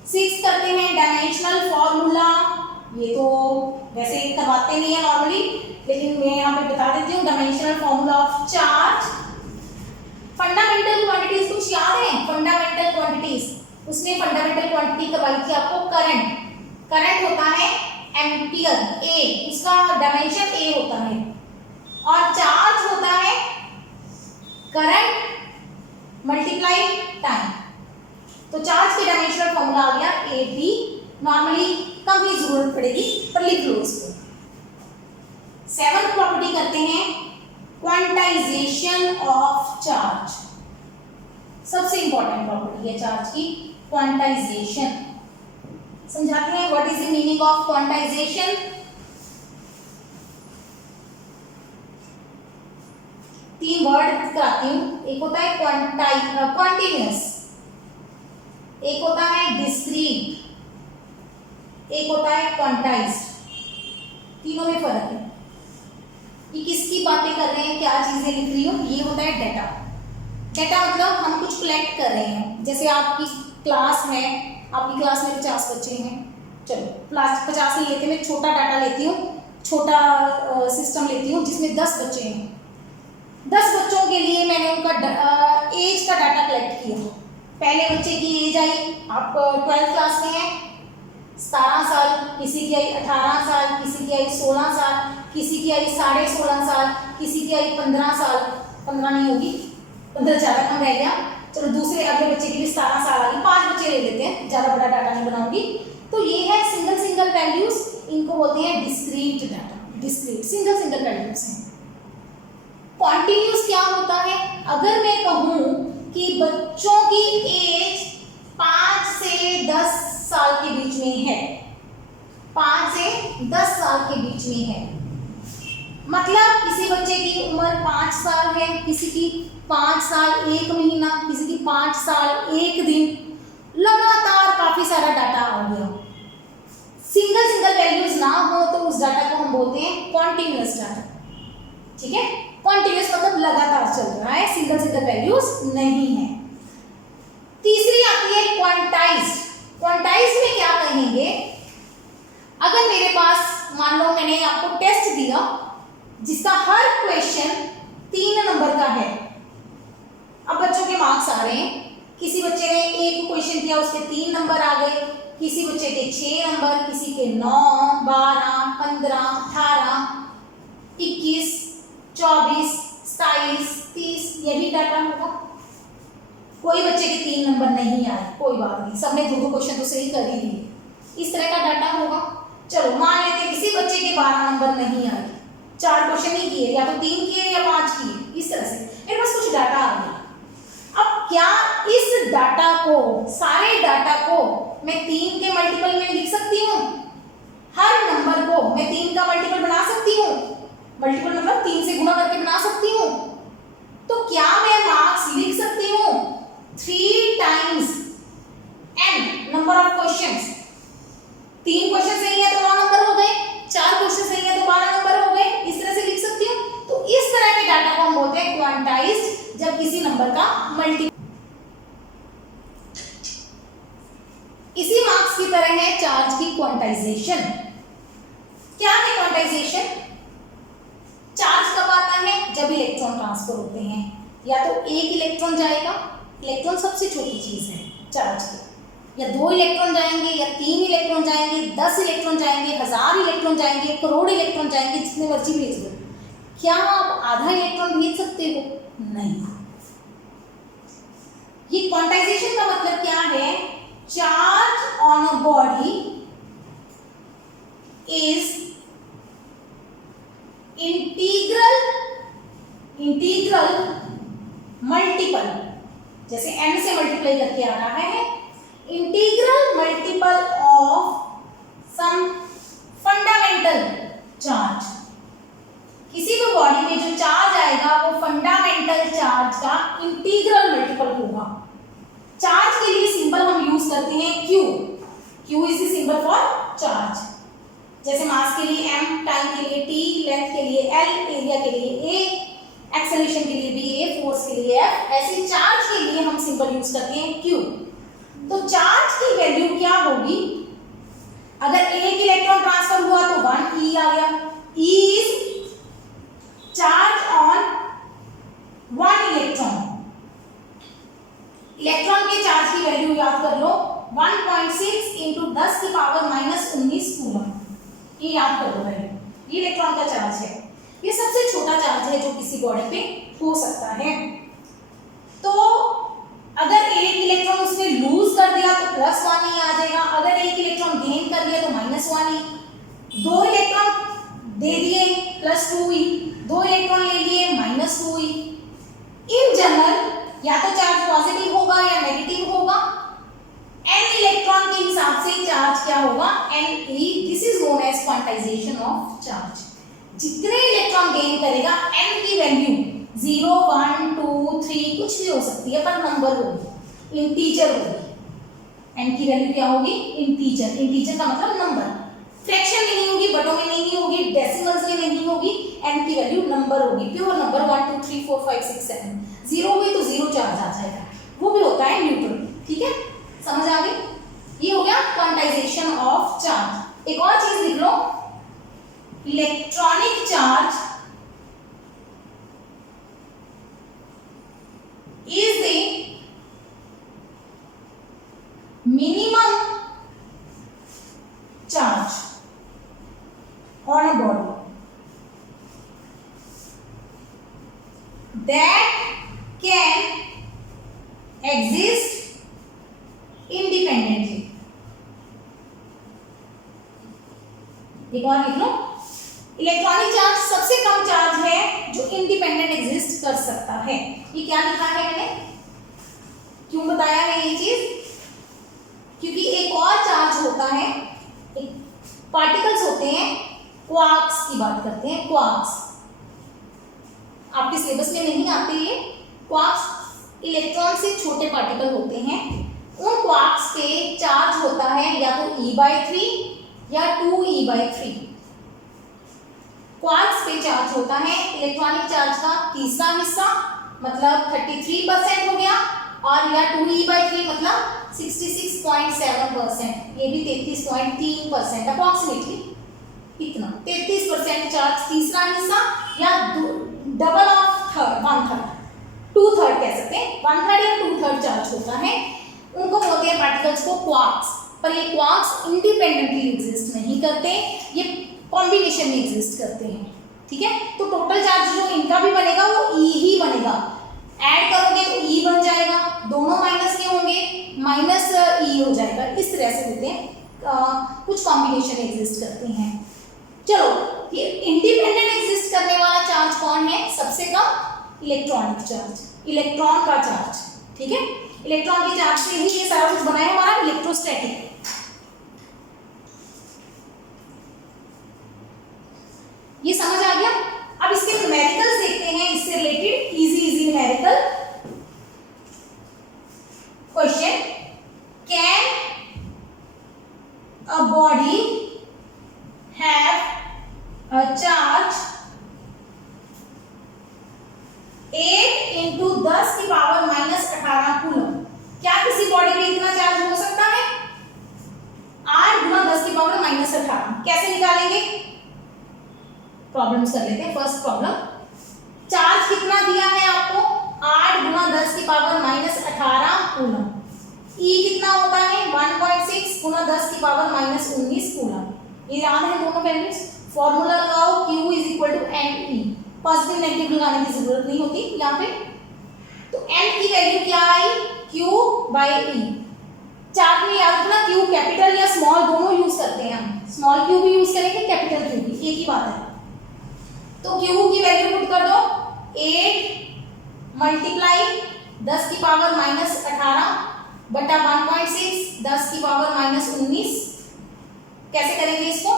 6 करते हैं डायमेंशनल फॉर्मूला। ये तो वैसे करवाते नहीं है नॉर्मली, लेकिन मैं यहाँ पे बता देती हूँ। Dimensional formula of charge fundamental quantities कुछ याद है? फंडामेंटल क्वांटिटीज, उसमें फंडामेंटल क्वांटिटी करवाई थी आपको करंट। करंट होता है एम्पियर, ए, उसका डायमेंशन ए होता है। और चार्ज होता है करंट मल्टीप्लाई टाइम। तो चार्ज के डायमेंशनल फॉर्मूला आ गया ए टी। नॉर्मली कम ही जरूरत पड़ेगी पर लिख लो इसको। 7th प्रॉपर्टी करते हैं क्वांटाइजेशन ऑफ चार्ज। सबसे इंपॉर्टेंट प्रॉपर्टी है चार्ज की क्वांटाइजेशन। समझाते हैं what is the meaning of quantization. तीन वर्ड कराती हूं। एक होता है क्वांटिन्यूअस, एक होता है डिस्क्रीट, एक होता है क्वांटाइज्ड। तीनों में फर्क है। ये किसकी बातें कर रहे हैं, क्या चीजें लिख रही हूं? ये होता है डाटा। डाटा मतलब हम कुछ कलेक्ट कर रहे हैं। जैसे आपकी क्लास है, आपकी क्लास में 50 बच्चे हैं। चलो क्लास 50 नहीं लेते, मैं छोटा डाटा लेती हूँ, छोटा सिस्टम लेती हूँ जिसमें 10 बच्चे हैं। 10 बच्चों के लिए मैंने उनका एज का डाटा कलेक्ट किया। पहले बच्चे की एज आई, आप 12th क्लास में हैं, 17 साल, किसी की आई 18 साल, किसी की आई 16 साल, किसी की आई 16.5 साल, किसी की आई 15 साल। 15 नहीं होगी, 15 ज़्यादा कम रह गया। चलो दूसरे अगले बच्चे की भी 17 साल आ गई। 5 बच्चे ले लेते हैं, ज़्यादा बड़ा डाटा नहीं बनाऊंगी। तो ये है सिंगल वैल्यूज, इनको बोलते हैं discrete data. Discrete single values हैं। कॉन्टिन्यूस क्या होता है? अगर मैं कहूँ कि बच्चों की एज 5 से 10 साल के बीच में है, 5 से 10 साल के बीच में है, मतलब किसी बच्चे की उम्र 5 साल है, किसी की 5 साल 1 महीना, किसी की 5 साल 1 दिन, लगातार काफी सारा डाटा आ गया। सिंगल वैल्यूज ना हो तो उस डाटा को हम बोलते हैं कॉन्टिन्यूअस डाटा। ठीक है, कॉन्टिन्यूअस मतलब लगातार चल रहा है, सिंगल वैल्यूज नहीं है। तीसरी आती है क्वांटाइज्ड। क्वांटाइज्ड में क्या कहेंगे? अगर मेरे पास मान लो मैंने आपको टेस्ट दिया जिसका हर क्वेश्चन 3 नंबर का है। अब बच्चों के मार्क्स आ रहे हैं। किसी बच्चे ने एक क्वेश्चन किया, उसके 3 नंबर आ गए, किसी बच्चे के 6 नंबर, किसी के 9, 12, 15, 18, 21, 24, 27, 30, यही डाटा होगा। कोई बच्चे के 3 नंबर नहीं आए, कोई बात नहीं, सबने 2 क्वेश्चन तो सही कर ही दिए, इस तरह का डाटा होगा। चलो मान लेते हैं किसी बच्चे के 12 नंबर नहीं आए, 4 क्वेश्चन ही किए, या तो 3 किए या 5 किए, इस तरह से मेरे पास कुछ डाटा आ गया। अब क्या इस डाटा को, सारे डाटा को मैं 3 के मल्टीपल में लिख सकती हूँ? हर नंबर को मैं 3 का मल्टीपल बना सकती हूँ? मल्टीपल मतलब 3 से गुणा करके बना सकती हूँ। तो क्या मैं मार्क्स लिख सकती हूँ 3 times n number of questions? 3 question सही है तो 9 नंबर हो गए, 4 क्वेश्चन सही है तो 12 नंबर हो गए, इस तरह से लिख सकती हूँ। तो इस तरह के डाटा को हम बोलते हैं क्वांटाइज्ड, जब किसी नंबर का मल्टी। इसी मार्क्स की तरह है चार्ज की क्वांटाइजेशन। क्या है क्वांटाइजेशन? चार्ज कब आता है? जब इलेक्ट्रॉन ट्रांसफर होते हैं। या तो एक इलेक्ट्रॉन जाएगा, इलेक्ट्रॉन सबसे छोटी चीज है चार्ज की, या 2 इलेक्ट्रॉन जाएंगे, या 3 इलेक्ट्रॉन जाएंगे, 10 इलेक्ट्रॉन जाएंगे, 1000 इलेक्ट्रॉन जाएंगे, करोड़ इलेक्ट्रॉन जाएंगे, जितने मर्जी भेज दो। क्या आप आधा इलेक्ट्रॉन भेज सकते हो? नहीं। ये क्वांटाइजेशन का मतलब क्या है? Charge on a body is integral multiple, जैसे n से मल्टीप्लाई करके आ रहा है, integral multiple of some fundamental charge. किसी भी बॉडी में जो चार्ज आएगा वो फंडामेंटल चार्ज का इंटीग्रल मल्टीपल होगा। चार्ज के लिए सिंबल हम यूज करते हैं Q। Q is the symbol for charge. जैसे मास के लिए m, टाइम के लिए t, लेंथ के लिए l, एरिया के लिए a, एक्सेलरेशन के लिए भी a, फोर्स के लिए f, ऐसे चार्ज के लिए हम सिंबल यूज करते हैं Q। तो चार्ज की वैल्यू क्या होगी? अगर एक इलेक्ट्रॉन ट्रांसफर हुआ तो 1 e आ गया। E is charge on 1 electron. Electron के चार्ज की वैल्यू याद कर लो 1.6 इंटू 10 की पावर -19 कूलम। ये याद कर लो वैल्यू। ये इलेक्ट्रॉन का चार्ज है। ये सबसे छोटा चार्ज है जो किसी बॉडी पे हो सकता है। तो अगर एक इलेक्ट्रॉन उसने लूज कर दिया तो +1 ही आ जाएगा, अगर एक इलेक्ट्रॉन गेन कर लिया तो -1 ही। 2 इलेक्ट्रॉन दे दिए +2 ही, 2 इलेक्ट्रॉन ले लिए -2 ही। इन जनरल या तो चार्ज पॉजिटिव होगा या नेगेटिव होगा। n इलेक्ट्रॉन के हिसाब से चार्ज क्या होगा, Ne। This is known as quantization of charge. जितने इलेक्ट्रॉन गेन करेगा n की वैल्यू 0 1 2 3 कुछ भी हो सकती है, पर नंबर होगी, इंटीजर होगी। n की वैल्यू क्या होगी, इंटीजर। इंटीजर का मतलब नंबर, फ्रैक्शन में नहीं होगी, बटों में नहीं होगी, डेसिमल्स में नहीं होगी। n की वैल्यू नंबर होगी, प्योर नंबर 1 2 3 4 5 6 7। 0 हुई तो 0 चार्ज आ जाएगा, वो भी होता है न्यूट्रल। ठीक है, समझ आ गई। ये हो गया क्वांटाइजेशन ऑफ चार्ज। एक और चीज लिख लो, electronic charge is the minimum charge on a body that can exist independently। एक और लिख लो, इलेक्ट्रॉनिक चार्ज सबसे कम चार्ज है जो इंडिपेंडेंट एग्जिस्ट कर सकता है। ये क्या लिखा है मैंने, क्यों बताया है ये चीज, क्योंकि एक और चार्ज होता है, एक पार्टिकल्स होते हैं, क्वार्क्स की बात करते हैं। क्वार्क्स आपके सिलेबस में नहीं आते ये। क्वार्क्स इलेक्ट्रॉन से छोटे पार्टिकल होते हैं। उन क्वार्क्स पे चार्ज होता है या तो E/3 या 2E/3। क्वार्क्स पे चार्ज होता है इलेक्ट्रॉनिक चार्ज का तीसरा हिस्सा, मतलब 33% हो गया, और या 2E/3 मतलब 66.7%, ये भी 33.3% अप्रॉक्सीमेटली, इतना 33% चार्ज तीसरा हिस्सा, या डबल ऑफ थर्ड, 1/3, 2/3 कह सकते हैं, 1/3 या 2/3 चार्ज होता है। उनको बोलते हैं पार्टिकल्स को क्वार्क्स। पर ये क्वार्क्स इंडिपेंडेंटली एग्जिस्ट नहीं करते, ये कॉम्बिनेशन में एग्जिस्ट करते हैं। ठीक है, तो टोटल चार्ज जो इनका भी बनेगा वो E ही बनेगा। ऐड करोगे तो E बन जाएगा, दोनों माइनस के होंगे, -E हो जाएगा। इस तरह से होते हैं, कुछ कॉम्बिनेशन एग्जिस्ट करते हैं। चलो, ये इंडिपेंडेंट एग्जिस्ट करने वाला चार्ज कौन है, सबसे कम इलेक्ट्रॉनिक चार्ज, इलेक्ट्रॉन का चार्ज। ठीक है, इलेक्ट्रॉन के चार्ज से ही ये सारा कुछ बना है हमारा इलेक्ट्रोस्टैटिक। ये समझ आ गया। अब इसके न्यूमेरिकल्स देखते हैं, इससे related easy numerical question. Can a body have a charge 8 into 10 की पावर -18 कूलम। क्या किसी बॉडी में इतना चार्ज हो सकता है? 8 गुना 10 की पावर -18। कैसे निकालेंगे, प्रॉब्लम्स कर लेते हैं। फर्स्ट प्रॉब्लम, चार्ज कितना दिया है आपको, 8 गुना 10 की पावर -18 कूलम। E कितना होता है, 1.6 गुना 10 की पावर -19 कूलम। ये याद है दोनों वैल्यूज। फॉर्मूला लगाओ, Q = Ne। पॉजिटिव नेगेटिव लगाने की जरूरत नहीं होती यहाँ पे। तो n की वैल्यू क्या आई, Q/E। चार्ट में याद रखना, Q कैपिटल या स्मॉल दोनों यूज करते हैं हम, स्मॉल Q भी यूज करेंगे, कैपिटल Q भी, एक ही बात है। तो Q की वैल्यू पुट कर दो, 8 मल्टीप्लाई 10 की पावर -18 बटा 1.6 10 की पावर -19। कैसे करेंगे इसको,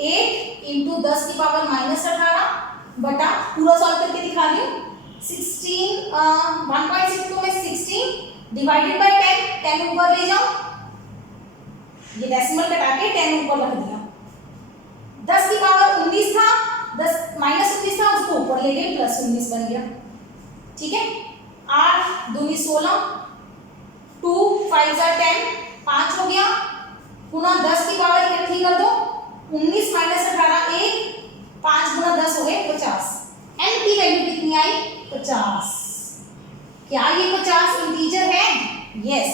8 इंटू 10 की पावर -18 बटा, पूरा सॉल्व करके दिखा रही हूँ, 1.6 को मैं 16 डिवाइडेड बाय 10 ऊपर ले जाऊं, ये डेसिमल कटा के 10 ऊपर रख दिया। 10 की पावर 19 था, 10 -19 था, उसको ऊपर ले गए, +19 बन गया। ठीक है, 8 दूनी 16, 2 5 10, 5 हो गया, गुना 10 की पावर इकट्ठी कर दो, 19 - 18 1, 5 गुना 10 हो गए 50। n की वैल्यू कितनी आई, 50। क्या ये 50 इंटीजर है? यस,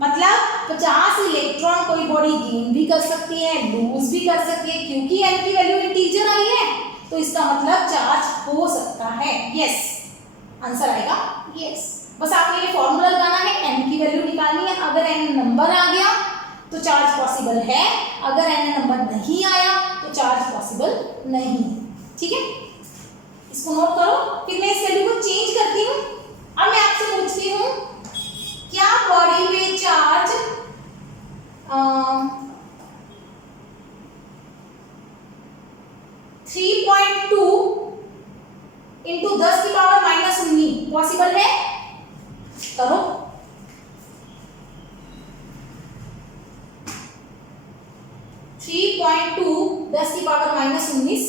मतलब 50 इलेक्ट्रॉन कोई बॉडी गेन भी कर सकती है, लूज भी कर सकती है, क्योंकि n की वैल्यू इंटीजर आई है तो इसका मतलब चार्ज हो सकता है। यस, आंसर आएगा यस। बस आपको ये फॉर्मूला लगाना है, n की वैल्यू निकालनी है। अगर n नंबर आ गया तो चार्ज पॉसिबल है, अगर n नंबर नहीं आया तो चार्ज पॉसिबल नहीं। ठीक है, इसको नोट करो। फिर मैं इस वैल्यू को चेंज करती हूँ। अब मैं आपसे पूछती हूँ, क्या बॉडी में चार्ज 3.2 इंटू 10 की पावर -19 पॉसिबल है? करो। -10 की पावर -19,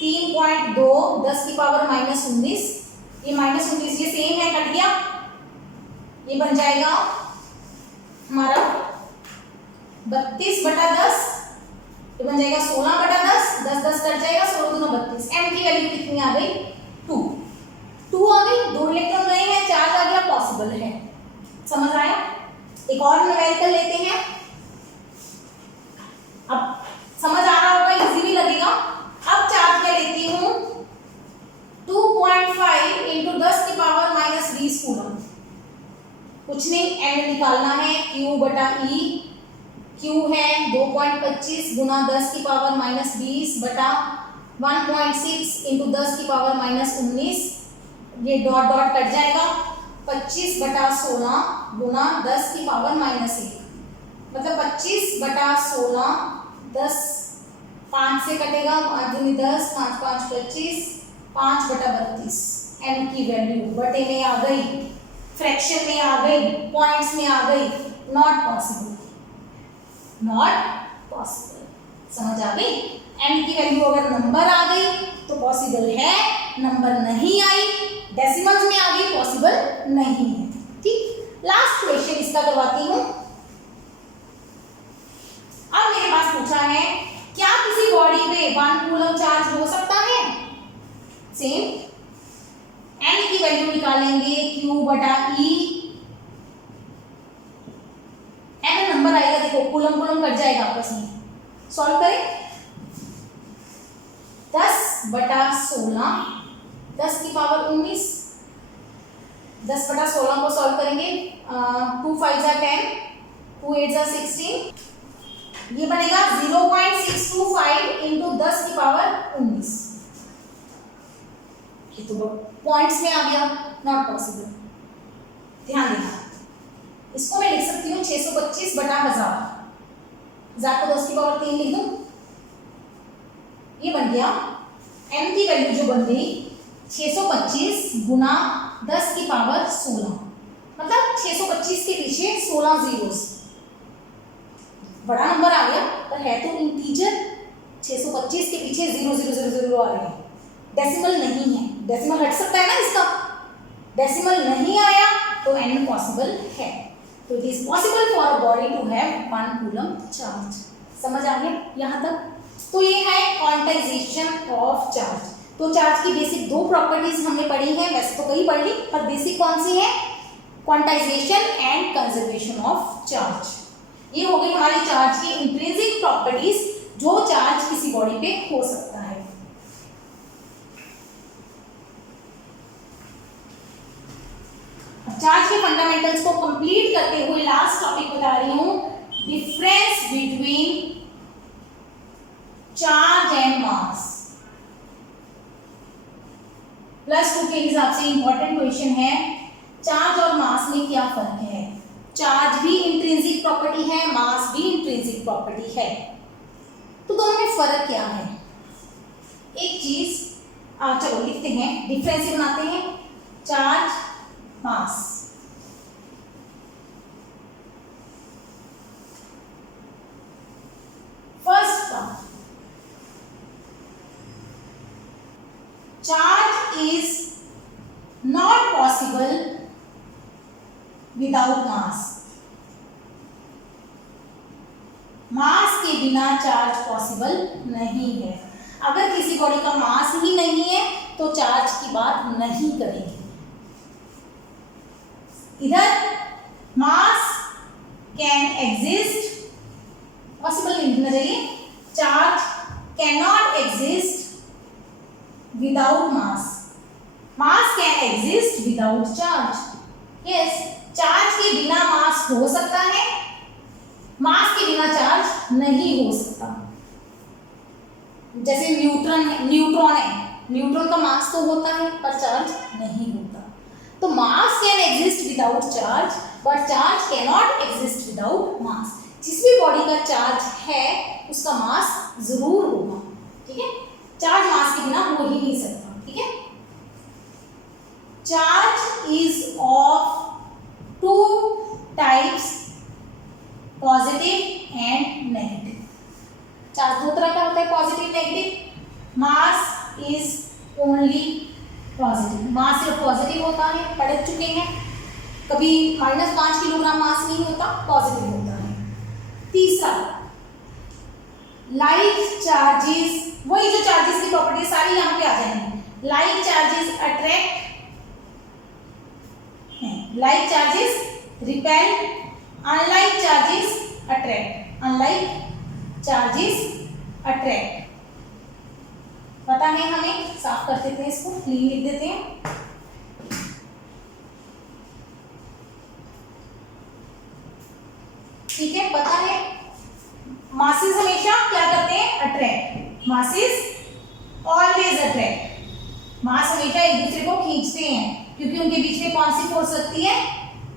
3.2 10 की पावर -19, ये -19 ये सेम है, कट गया, ये बन जाएगा हमारा 32/10, ये बन जाएगा 16/10, 10 10 कट जाएगा, 16 दूना 32। m की वैल्यू कितनी आ गई? 2 आ गई। 2 इलेक्ट्रॉन नहीं है, चार्ज आ गया, पॉसिबल है। समझ आया? एक और न्यूमेरिकल लेते हैं। अब समझ आ रहा होगा, इजी भी लगेगा। अब चार्ज में लेती हूँ 2.5 इंटू 10 की पावर -20 कूलम। कुछ नहीं, n निकालना है, Q/E। Q है 2.25 गुना 10 की पावर -20 बटा 1.6 इंटू 10 की पावर -19, ये डॉट डॉट कट जाएगा, 25/16 गुना 10 की पावर -1, मतलब 25/16, 10 5 से कटेगा, 5 दूनी 10, 5 5 25, 5/32। n की वैल्यू बटे में आ गई, फ्रैक्शन में आ गई, पॉइंट्स में आ गई, नॉट पॉसिबल, नॉट पॉसिबल। समझ आ गई? n की वैल्यू अगर नंबर आ गई तो पॉसिबल है, नंबर नहीं आई, डेसिमल्स में आ गई, पॉसिबल नहीं है। ठीक, लास्ट क्वेश्चन इसका करवाती हूं। अब मेरे पास पूछा है, क्या किसी बॉडी पे 1 कूलम चार्ज हो सकता है? सेम, n की वैल्यू निकालेंगे, Q/E, n नंबर आएगा, देखो कूलम कूलम कट जाएगा आपस में, सॉल्व करें। 10/16, 10 की पावर 19, 10/16 को सॉल्व करेंगे, 2 5 जा 10, 2 8 जा 16, ये बनेगा 0.625 इंटू 10 की पावर 19। ये तो पॉइंट्स में आ गया, नॉट पॉसिबल। ध्यान देना, इसको मैं लिख सकती हूँ 625/1000, 1000 को 10 की पावर 3 लिख दूं, ये बन गया। n की वैल्यू जो बन गई 625 गुना 10 की पावर 16, मतलब 625 के पीछे 16 जीरोस, बड़ा नंबर आ गया पर है तो इंटीजर। 625 के पीछे 0 0 0 0 आ रहे हैं, डेसिमल नहीं है, डेसिमल हट सकता है ना इसका, डेसिमल नहीं आया तो n पॉसिबल है। तो it is possible for a body to have 1 coulomb charge. समझ आ गया यहाँ तक? तो ये है क्वांटाइजेशन ऑफ चार्ज। तो चार्ज की बेसिक 2 प्रॉपर्टीज हमने पढ़ी हैं, वैसे तो कई पढ़ ली, पर बेसिक कौन सी है? Quantization and conservation of charge. ये हो गई हमारी चार्ज की इंट्रिंसिक प्रॉपर्टीज, जो चार्ज किसी बॉडी पे हो सकता है। चार्ज के फंडामेंटल्स को कंप्लीट करते हुए लास्ट टॉपिक बता रही हूं, difference between charge and mass. +2 के हिसाब से इंपॉर्टेंट क्वेश्चन है, चार्ज और मास में क्या फर्क है? चार्ज भी इंट्रिंसिक प्रॉपर्टी है, मास भी इंट्रिंसिक प्रॉपर्टी है, तो दोनों में फर्क क्या है? एक चीज चलो लिखते हैं, डिफरेंस बनाते हैं, charge mass. First one, charge is not possible without mass. Mass के बिना चार्ज पॉसिबल नहीं है। अगर किसी बॉडी का मास ही नहीं है तो चार्ज की बात नहीं करेंगे। इधर मास कैन एग्जिस्ट, पॉसिबल नहीं लिखना चाहिए, charge can not exist without mass, mass can exist without charge. Yes, charge के बिना मास हो सकता है, मास के बिना चार्ज नहीं हो सकता। जैसे न्यूट्रॉन है, न्यूट्रॉन का मास तो होता है पर चार्ज नहीं होता। तो mass can exist without charge but charge can not exist without mass. जिस भी बॉडी का चार्ज है उसका मास जरूर होगा, ठीक है, चार्ज मास के बिना हो ही नहीं सकता, ठीक है। Charge is of two types, positive and negative. Charge दो तरह का होता है, positive negative. Mass is only positive, mass सिर्फ पॉजिटिव होता है, पढ़ चुके हैं। कभी -5 किलोग्राम मास नहीं होता, पॉजिटिव होता है। तीसरा, लाइक चार्जेस, वही जो चार्जेस की प्रॉपर्टी सारी यहाँ पे आ जाएंगी। Like charges attract, like charges repel, unlike charges attract, unlike charges attract. पता है हमें, साफ कर देते हैं इसको, क्लीन लिख देते हैं। ठीक है, पता है मासेस हमेशा क्या करते हैं, अट्रैक्ट, मासेस ऑलवेज अट्रैक्ट। मास हमेशा एक दूसरे को खींचते हैं क्योंकि उनके बीच में कौन सी फोर्स लगती है,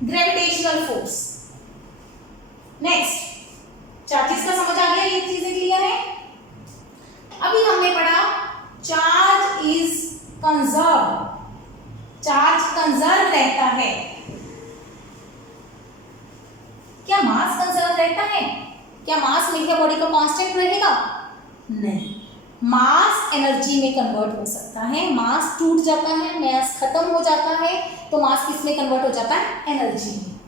ग्रेविटेशनल फोर्स। नेक्स्ट, चार्जेस का समझ आ गया, ये चीजें क्लियर है। अभी हमने पढ़ा charge is conserve, charge conserve रहता है। क्या मास कंजर्व रहता है? क्या मास हमेशा बॉडी का कांस्टेंट रहेगा? नहीं, मास एनर्जी में कन्वर्ट हो सकता है। मास टूट जाता है, मास खत्म हो जाता है, तो मास किस में कन्वर्ट हो जाता है, एनर्जी में।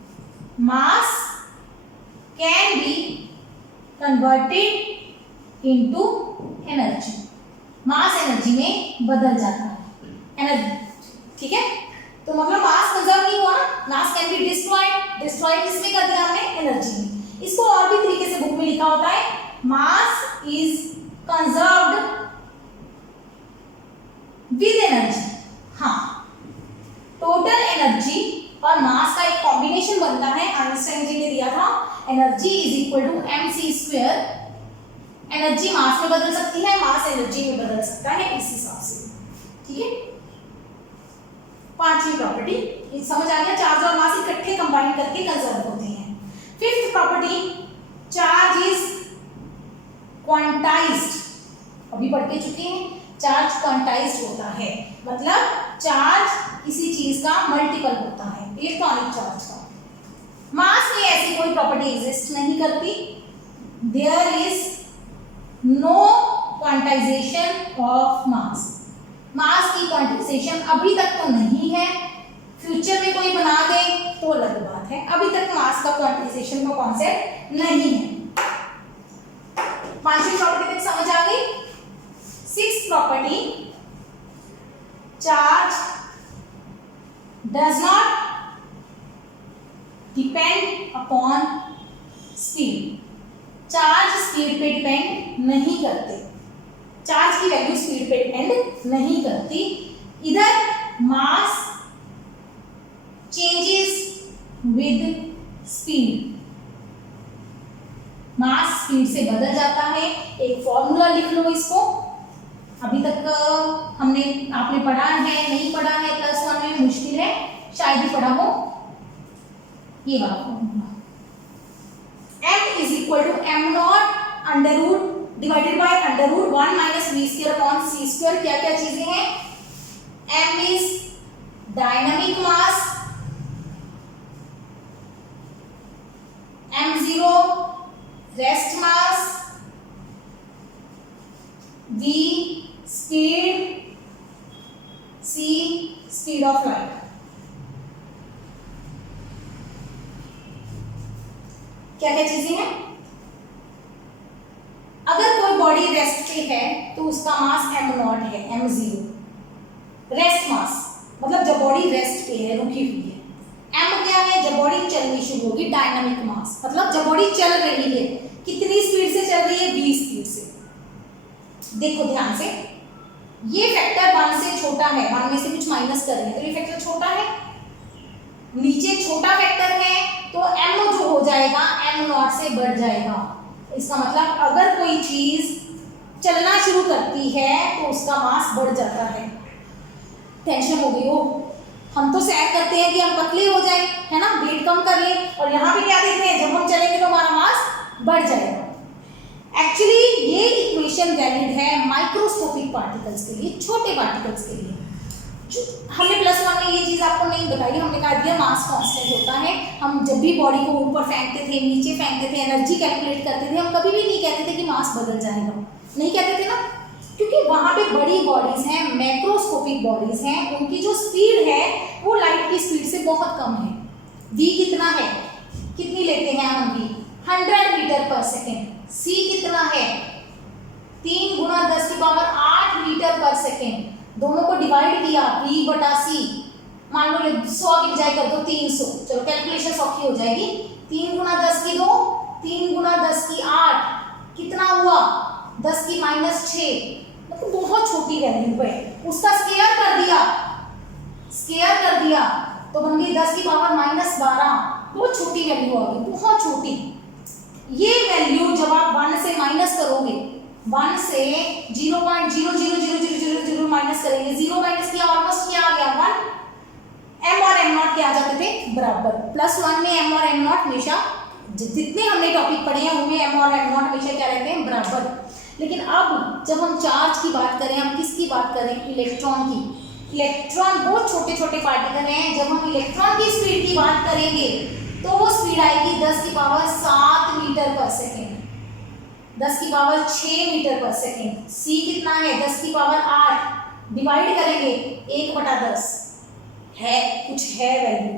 मास can be converted into energy, mass energy में बदल जाता है, एनर्जी, ठीक है। तो मतलब मास कंजर्व नहीं हुआ ना, मास कैन बी डिस्ट्रॉयड, डिस्ट्रॉयड किसमें कर दिया हमने, एनर्जी में। इसको और भी तरीके से बुक में लिखा होता है, mass is conserved with energy. हाँ, टोटल एनर्जी और मास का एक कॉम्बिनेशन बनता है, आइंस्टाइन जी ने दिया था, energy is equal to mc²। एनर्जी मास में बदल सकती है, मास एनर्जी में बदल सकता है, इस हिसाब से, ठीक है। पांचवी प्रॉपर्टी समझ आ गया, चार्ज और मास इकट्ठे कंबाइन करके कंजर्व होते हैं। Fifth property, charge is quantized, अभी पढ़ के चुके हैं, चार्ज क्वांटाइज्ड होता है, मतलब चार्ज किसी चीज का मल्टीपल होता है, इलेक्ट्रॉनिक चार्ज का। मास में ऐसी कोई प्रॉपर्टी एग्जिस्ट नहीं करती, there is no quantization of mass, mass की क्वांटाइजेशन अभी तक तो नहीं है, फ्यूचर में कोई बना दे तो अलग बात है, अभी तक मास का क्वांटाइजेशन का कॉन्सेप्ट नहीं है। पांचवी प्रॉपर्टी तक समझ आ गई। Sixth property, charge does not depend upon speed, charge speed पे डिपेंड नहीं करते, चार्ज की वैल्यू स्पीड पे डिपेंड नहीं करती। इधर mass changes with speed, mass speed से बदल जाता है। एक फॉर्मूला लिख लो इसको, अभी तक हमने आपने पढ़ा है, नहीं पढ़ा है, +1 में मुश्किल है, शायद ही पढ़ा हो। ये वाला formula, m is equal to m0 under root divided by under root 1 minus v² upon c²। क्या क्या चीजें हैं, m is dynamic mass, m0 rest mass, v speed, c speed of light. क्या क्या चीजें हैं, अगर कोई बॉडी रेस्ट पे है तो उसका मास m0 है, m0 रेस्ट मास, मतलब जब बॉडी रेस्ट पे है, रुकी हुई है। m क्या है, जब बॉडी चलनी शुरू होगी, डायनामिक मास मतलब जब बॉडी चल रही है, कितनी स्पीड से चल रही है, v स्पीड से। देखो ध्यान से, ये फैक्टर 1 से छोटा है, 1 में से कुछ माइनस कर रहे हैं तो ये फैक्टर छोटा है, नीचे छोटा फैक्टर है तो m जो हो जाएगा m0 से बढ़ जाएगा। इसका मतलब अगर कोई चीज चलना शुरू करती है तो उसका मास बढ़ जाता है। टेंशन हो गई हो, हम तो सैर करते हैं कि हम पतले हो जाए, है ना, वेट कम कर लें, और यहाँ पे क्या देख रहे हैं, जब हम चलेंगे तो हमारा मास बढ़ जाएगा। एक्चुअली ये इक्वेशन वैलिड है माइक्रोस्कोपिक पार्टिकल्स के लिए, छोटे पार्टिकल्स के लिए। हमने +1 में ये चीज़ आपको नहीं बताई, हमने कहा दिया मास कांस्टेंट होता है। हम जब भी बॉडी को ऊपर फेंकते थे, नीचे फेंकते थे, एनर्जी कैलकुलेट करते थे, हम कभी भी नहीं कहते थे कि मास बदल जाएगा, नहीं कहते थे ना, क्योंकि वहाँ पे बड़ी बॉडीज हैं, मैक्रोस्कोपिक बॉडीज हैं, उनकी जो स्पीड है वो लाइट की स्पीड से बहुत कम है। v कितना है, कितनी लेते हैं हम v, 100 मीटर पर सेकेंड। c कितना है, 3 × 10⁸ मीटर पर सेकेंड। दोनों को डिवाइड किया, v/c, मान लो 100 की बजाय कर दो 300, चलो कैलकुलेशन सौखी हो जाएगी। 3 × 10⁻², 3 × 10⁸, कितना हुआ, 10⁻⁶, मतलब बहुत छोटी वैल्यू है। उसका स्क्वायर कर दिया तो बन गई 10⁻⁻12, बहुत छोटी वैल्यू आ गई, बहुत छोटी। ये वैल्यू जब आप 1 से माइनस करोगे, 1 से 0.00000 माइनस करेंगे, 0 माइनस किया, ऑलमोस्ट क्या आ गया, 1। m और m0 क्या आ जाते थे, बराबर। +1 में m और m0 हमेशा, जितने हमने टॉपिक पढ़े हैं उनमें m और m0 हमेशा क्या रहते हैं, बराबर। लेकिन अब जब हम चार्ज की बात करें, हम किसकी बात करें, इलेक्ट्रॉन की। इलेक्ट्रॉन बहुत छोटे छोटे पार्टिकल हैं। जब हम इलेक्ट्रॉन की स्पीड की बात करेंगे तो वो स्पीड आएगी 10⁻7 मीटर पर सेकेंड, 10⁻6 मीटर पर सेकेंड। c कितना है, 10⁸, डिवाइड करेंगे 1/10, है कुछ है वैल्यू,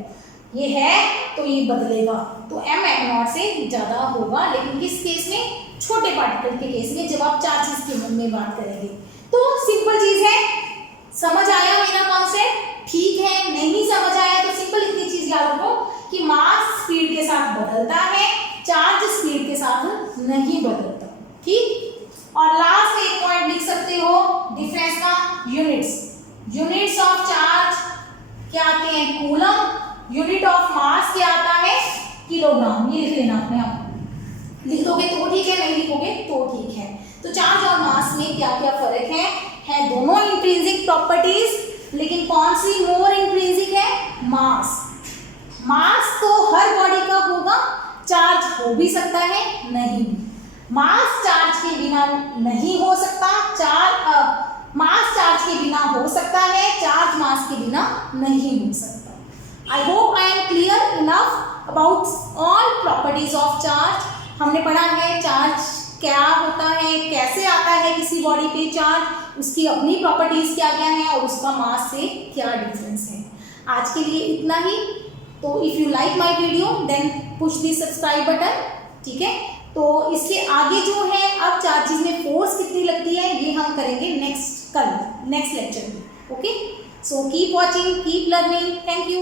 ये है तो ये बदलेगा, तो m m0 से ज़्यादा होगा। लेकिन किस केस में, छोटे पार्टिकल के केस में, जब आप चार्जेस के में बात करेंगे। तो सिंपल चीज़ है, समझ आया मेरा कॉन्सेप्ट, ठीक है। नहीं समझ आया तो सिंपल इतनी चीज़ याद रखो कि मास स्पीड के साथ बदलता है, चार्ज स्पीड के साथ नहीं बदलता, ठीक। और लास्ट एक पॉइंट लिख सकते हो डिफरेंस का, यूनिट्स ऑफ चार्ज क्या आते हैं, कूलम। यूनिट ऑफ मास क्या आता है, किलोग्राम। ये लिख लेना अपने आप, लिख दोगे तो ठीक है, नहीं लिखोगे तो ठीक है। तो चार्ज और मास में क्या क्या फर्क है दोनों इंट्रिंसिक प्रॉपर्टीज, लेकिन कौन सी मोर इंट्रिंसिक है, मास तो हर बॉडी का होगा, चार्ज हो भी सकता है, नहीं भी। मास चार्ज के बिना नहीं हो सकता, मास चार्ज के बिना हो सकता है, चार्ज मास के बिना नहीं हो सकता। I hope I am clear enough about all properties of charge. हमने पढ़ा है चार्ज क्या होता है, कैसे आता है किसी बॉडी पे चार्ज, उसकी अपनी प्रॉपर्टीज क्या क्या हैं और उसका मास से क्या डिफरेंस है। आज के लिए इतना ही। तो if you like my video then push the subscribe button, ठीक है। तो इसके आगे जो है, अब चार्जेस में फोर्स कितनी लगती है ये हम करेंगे नेक्स्ट लेक्चर में, okay. So keep watching, keep learning, thank you.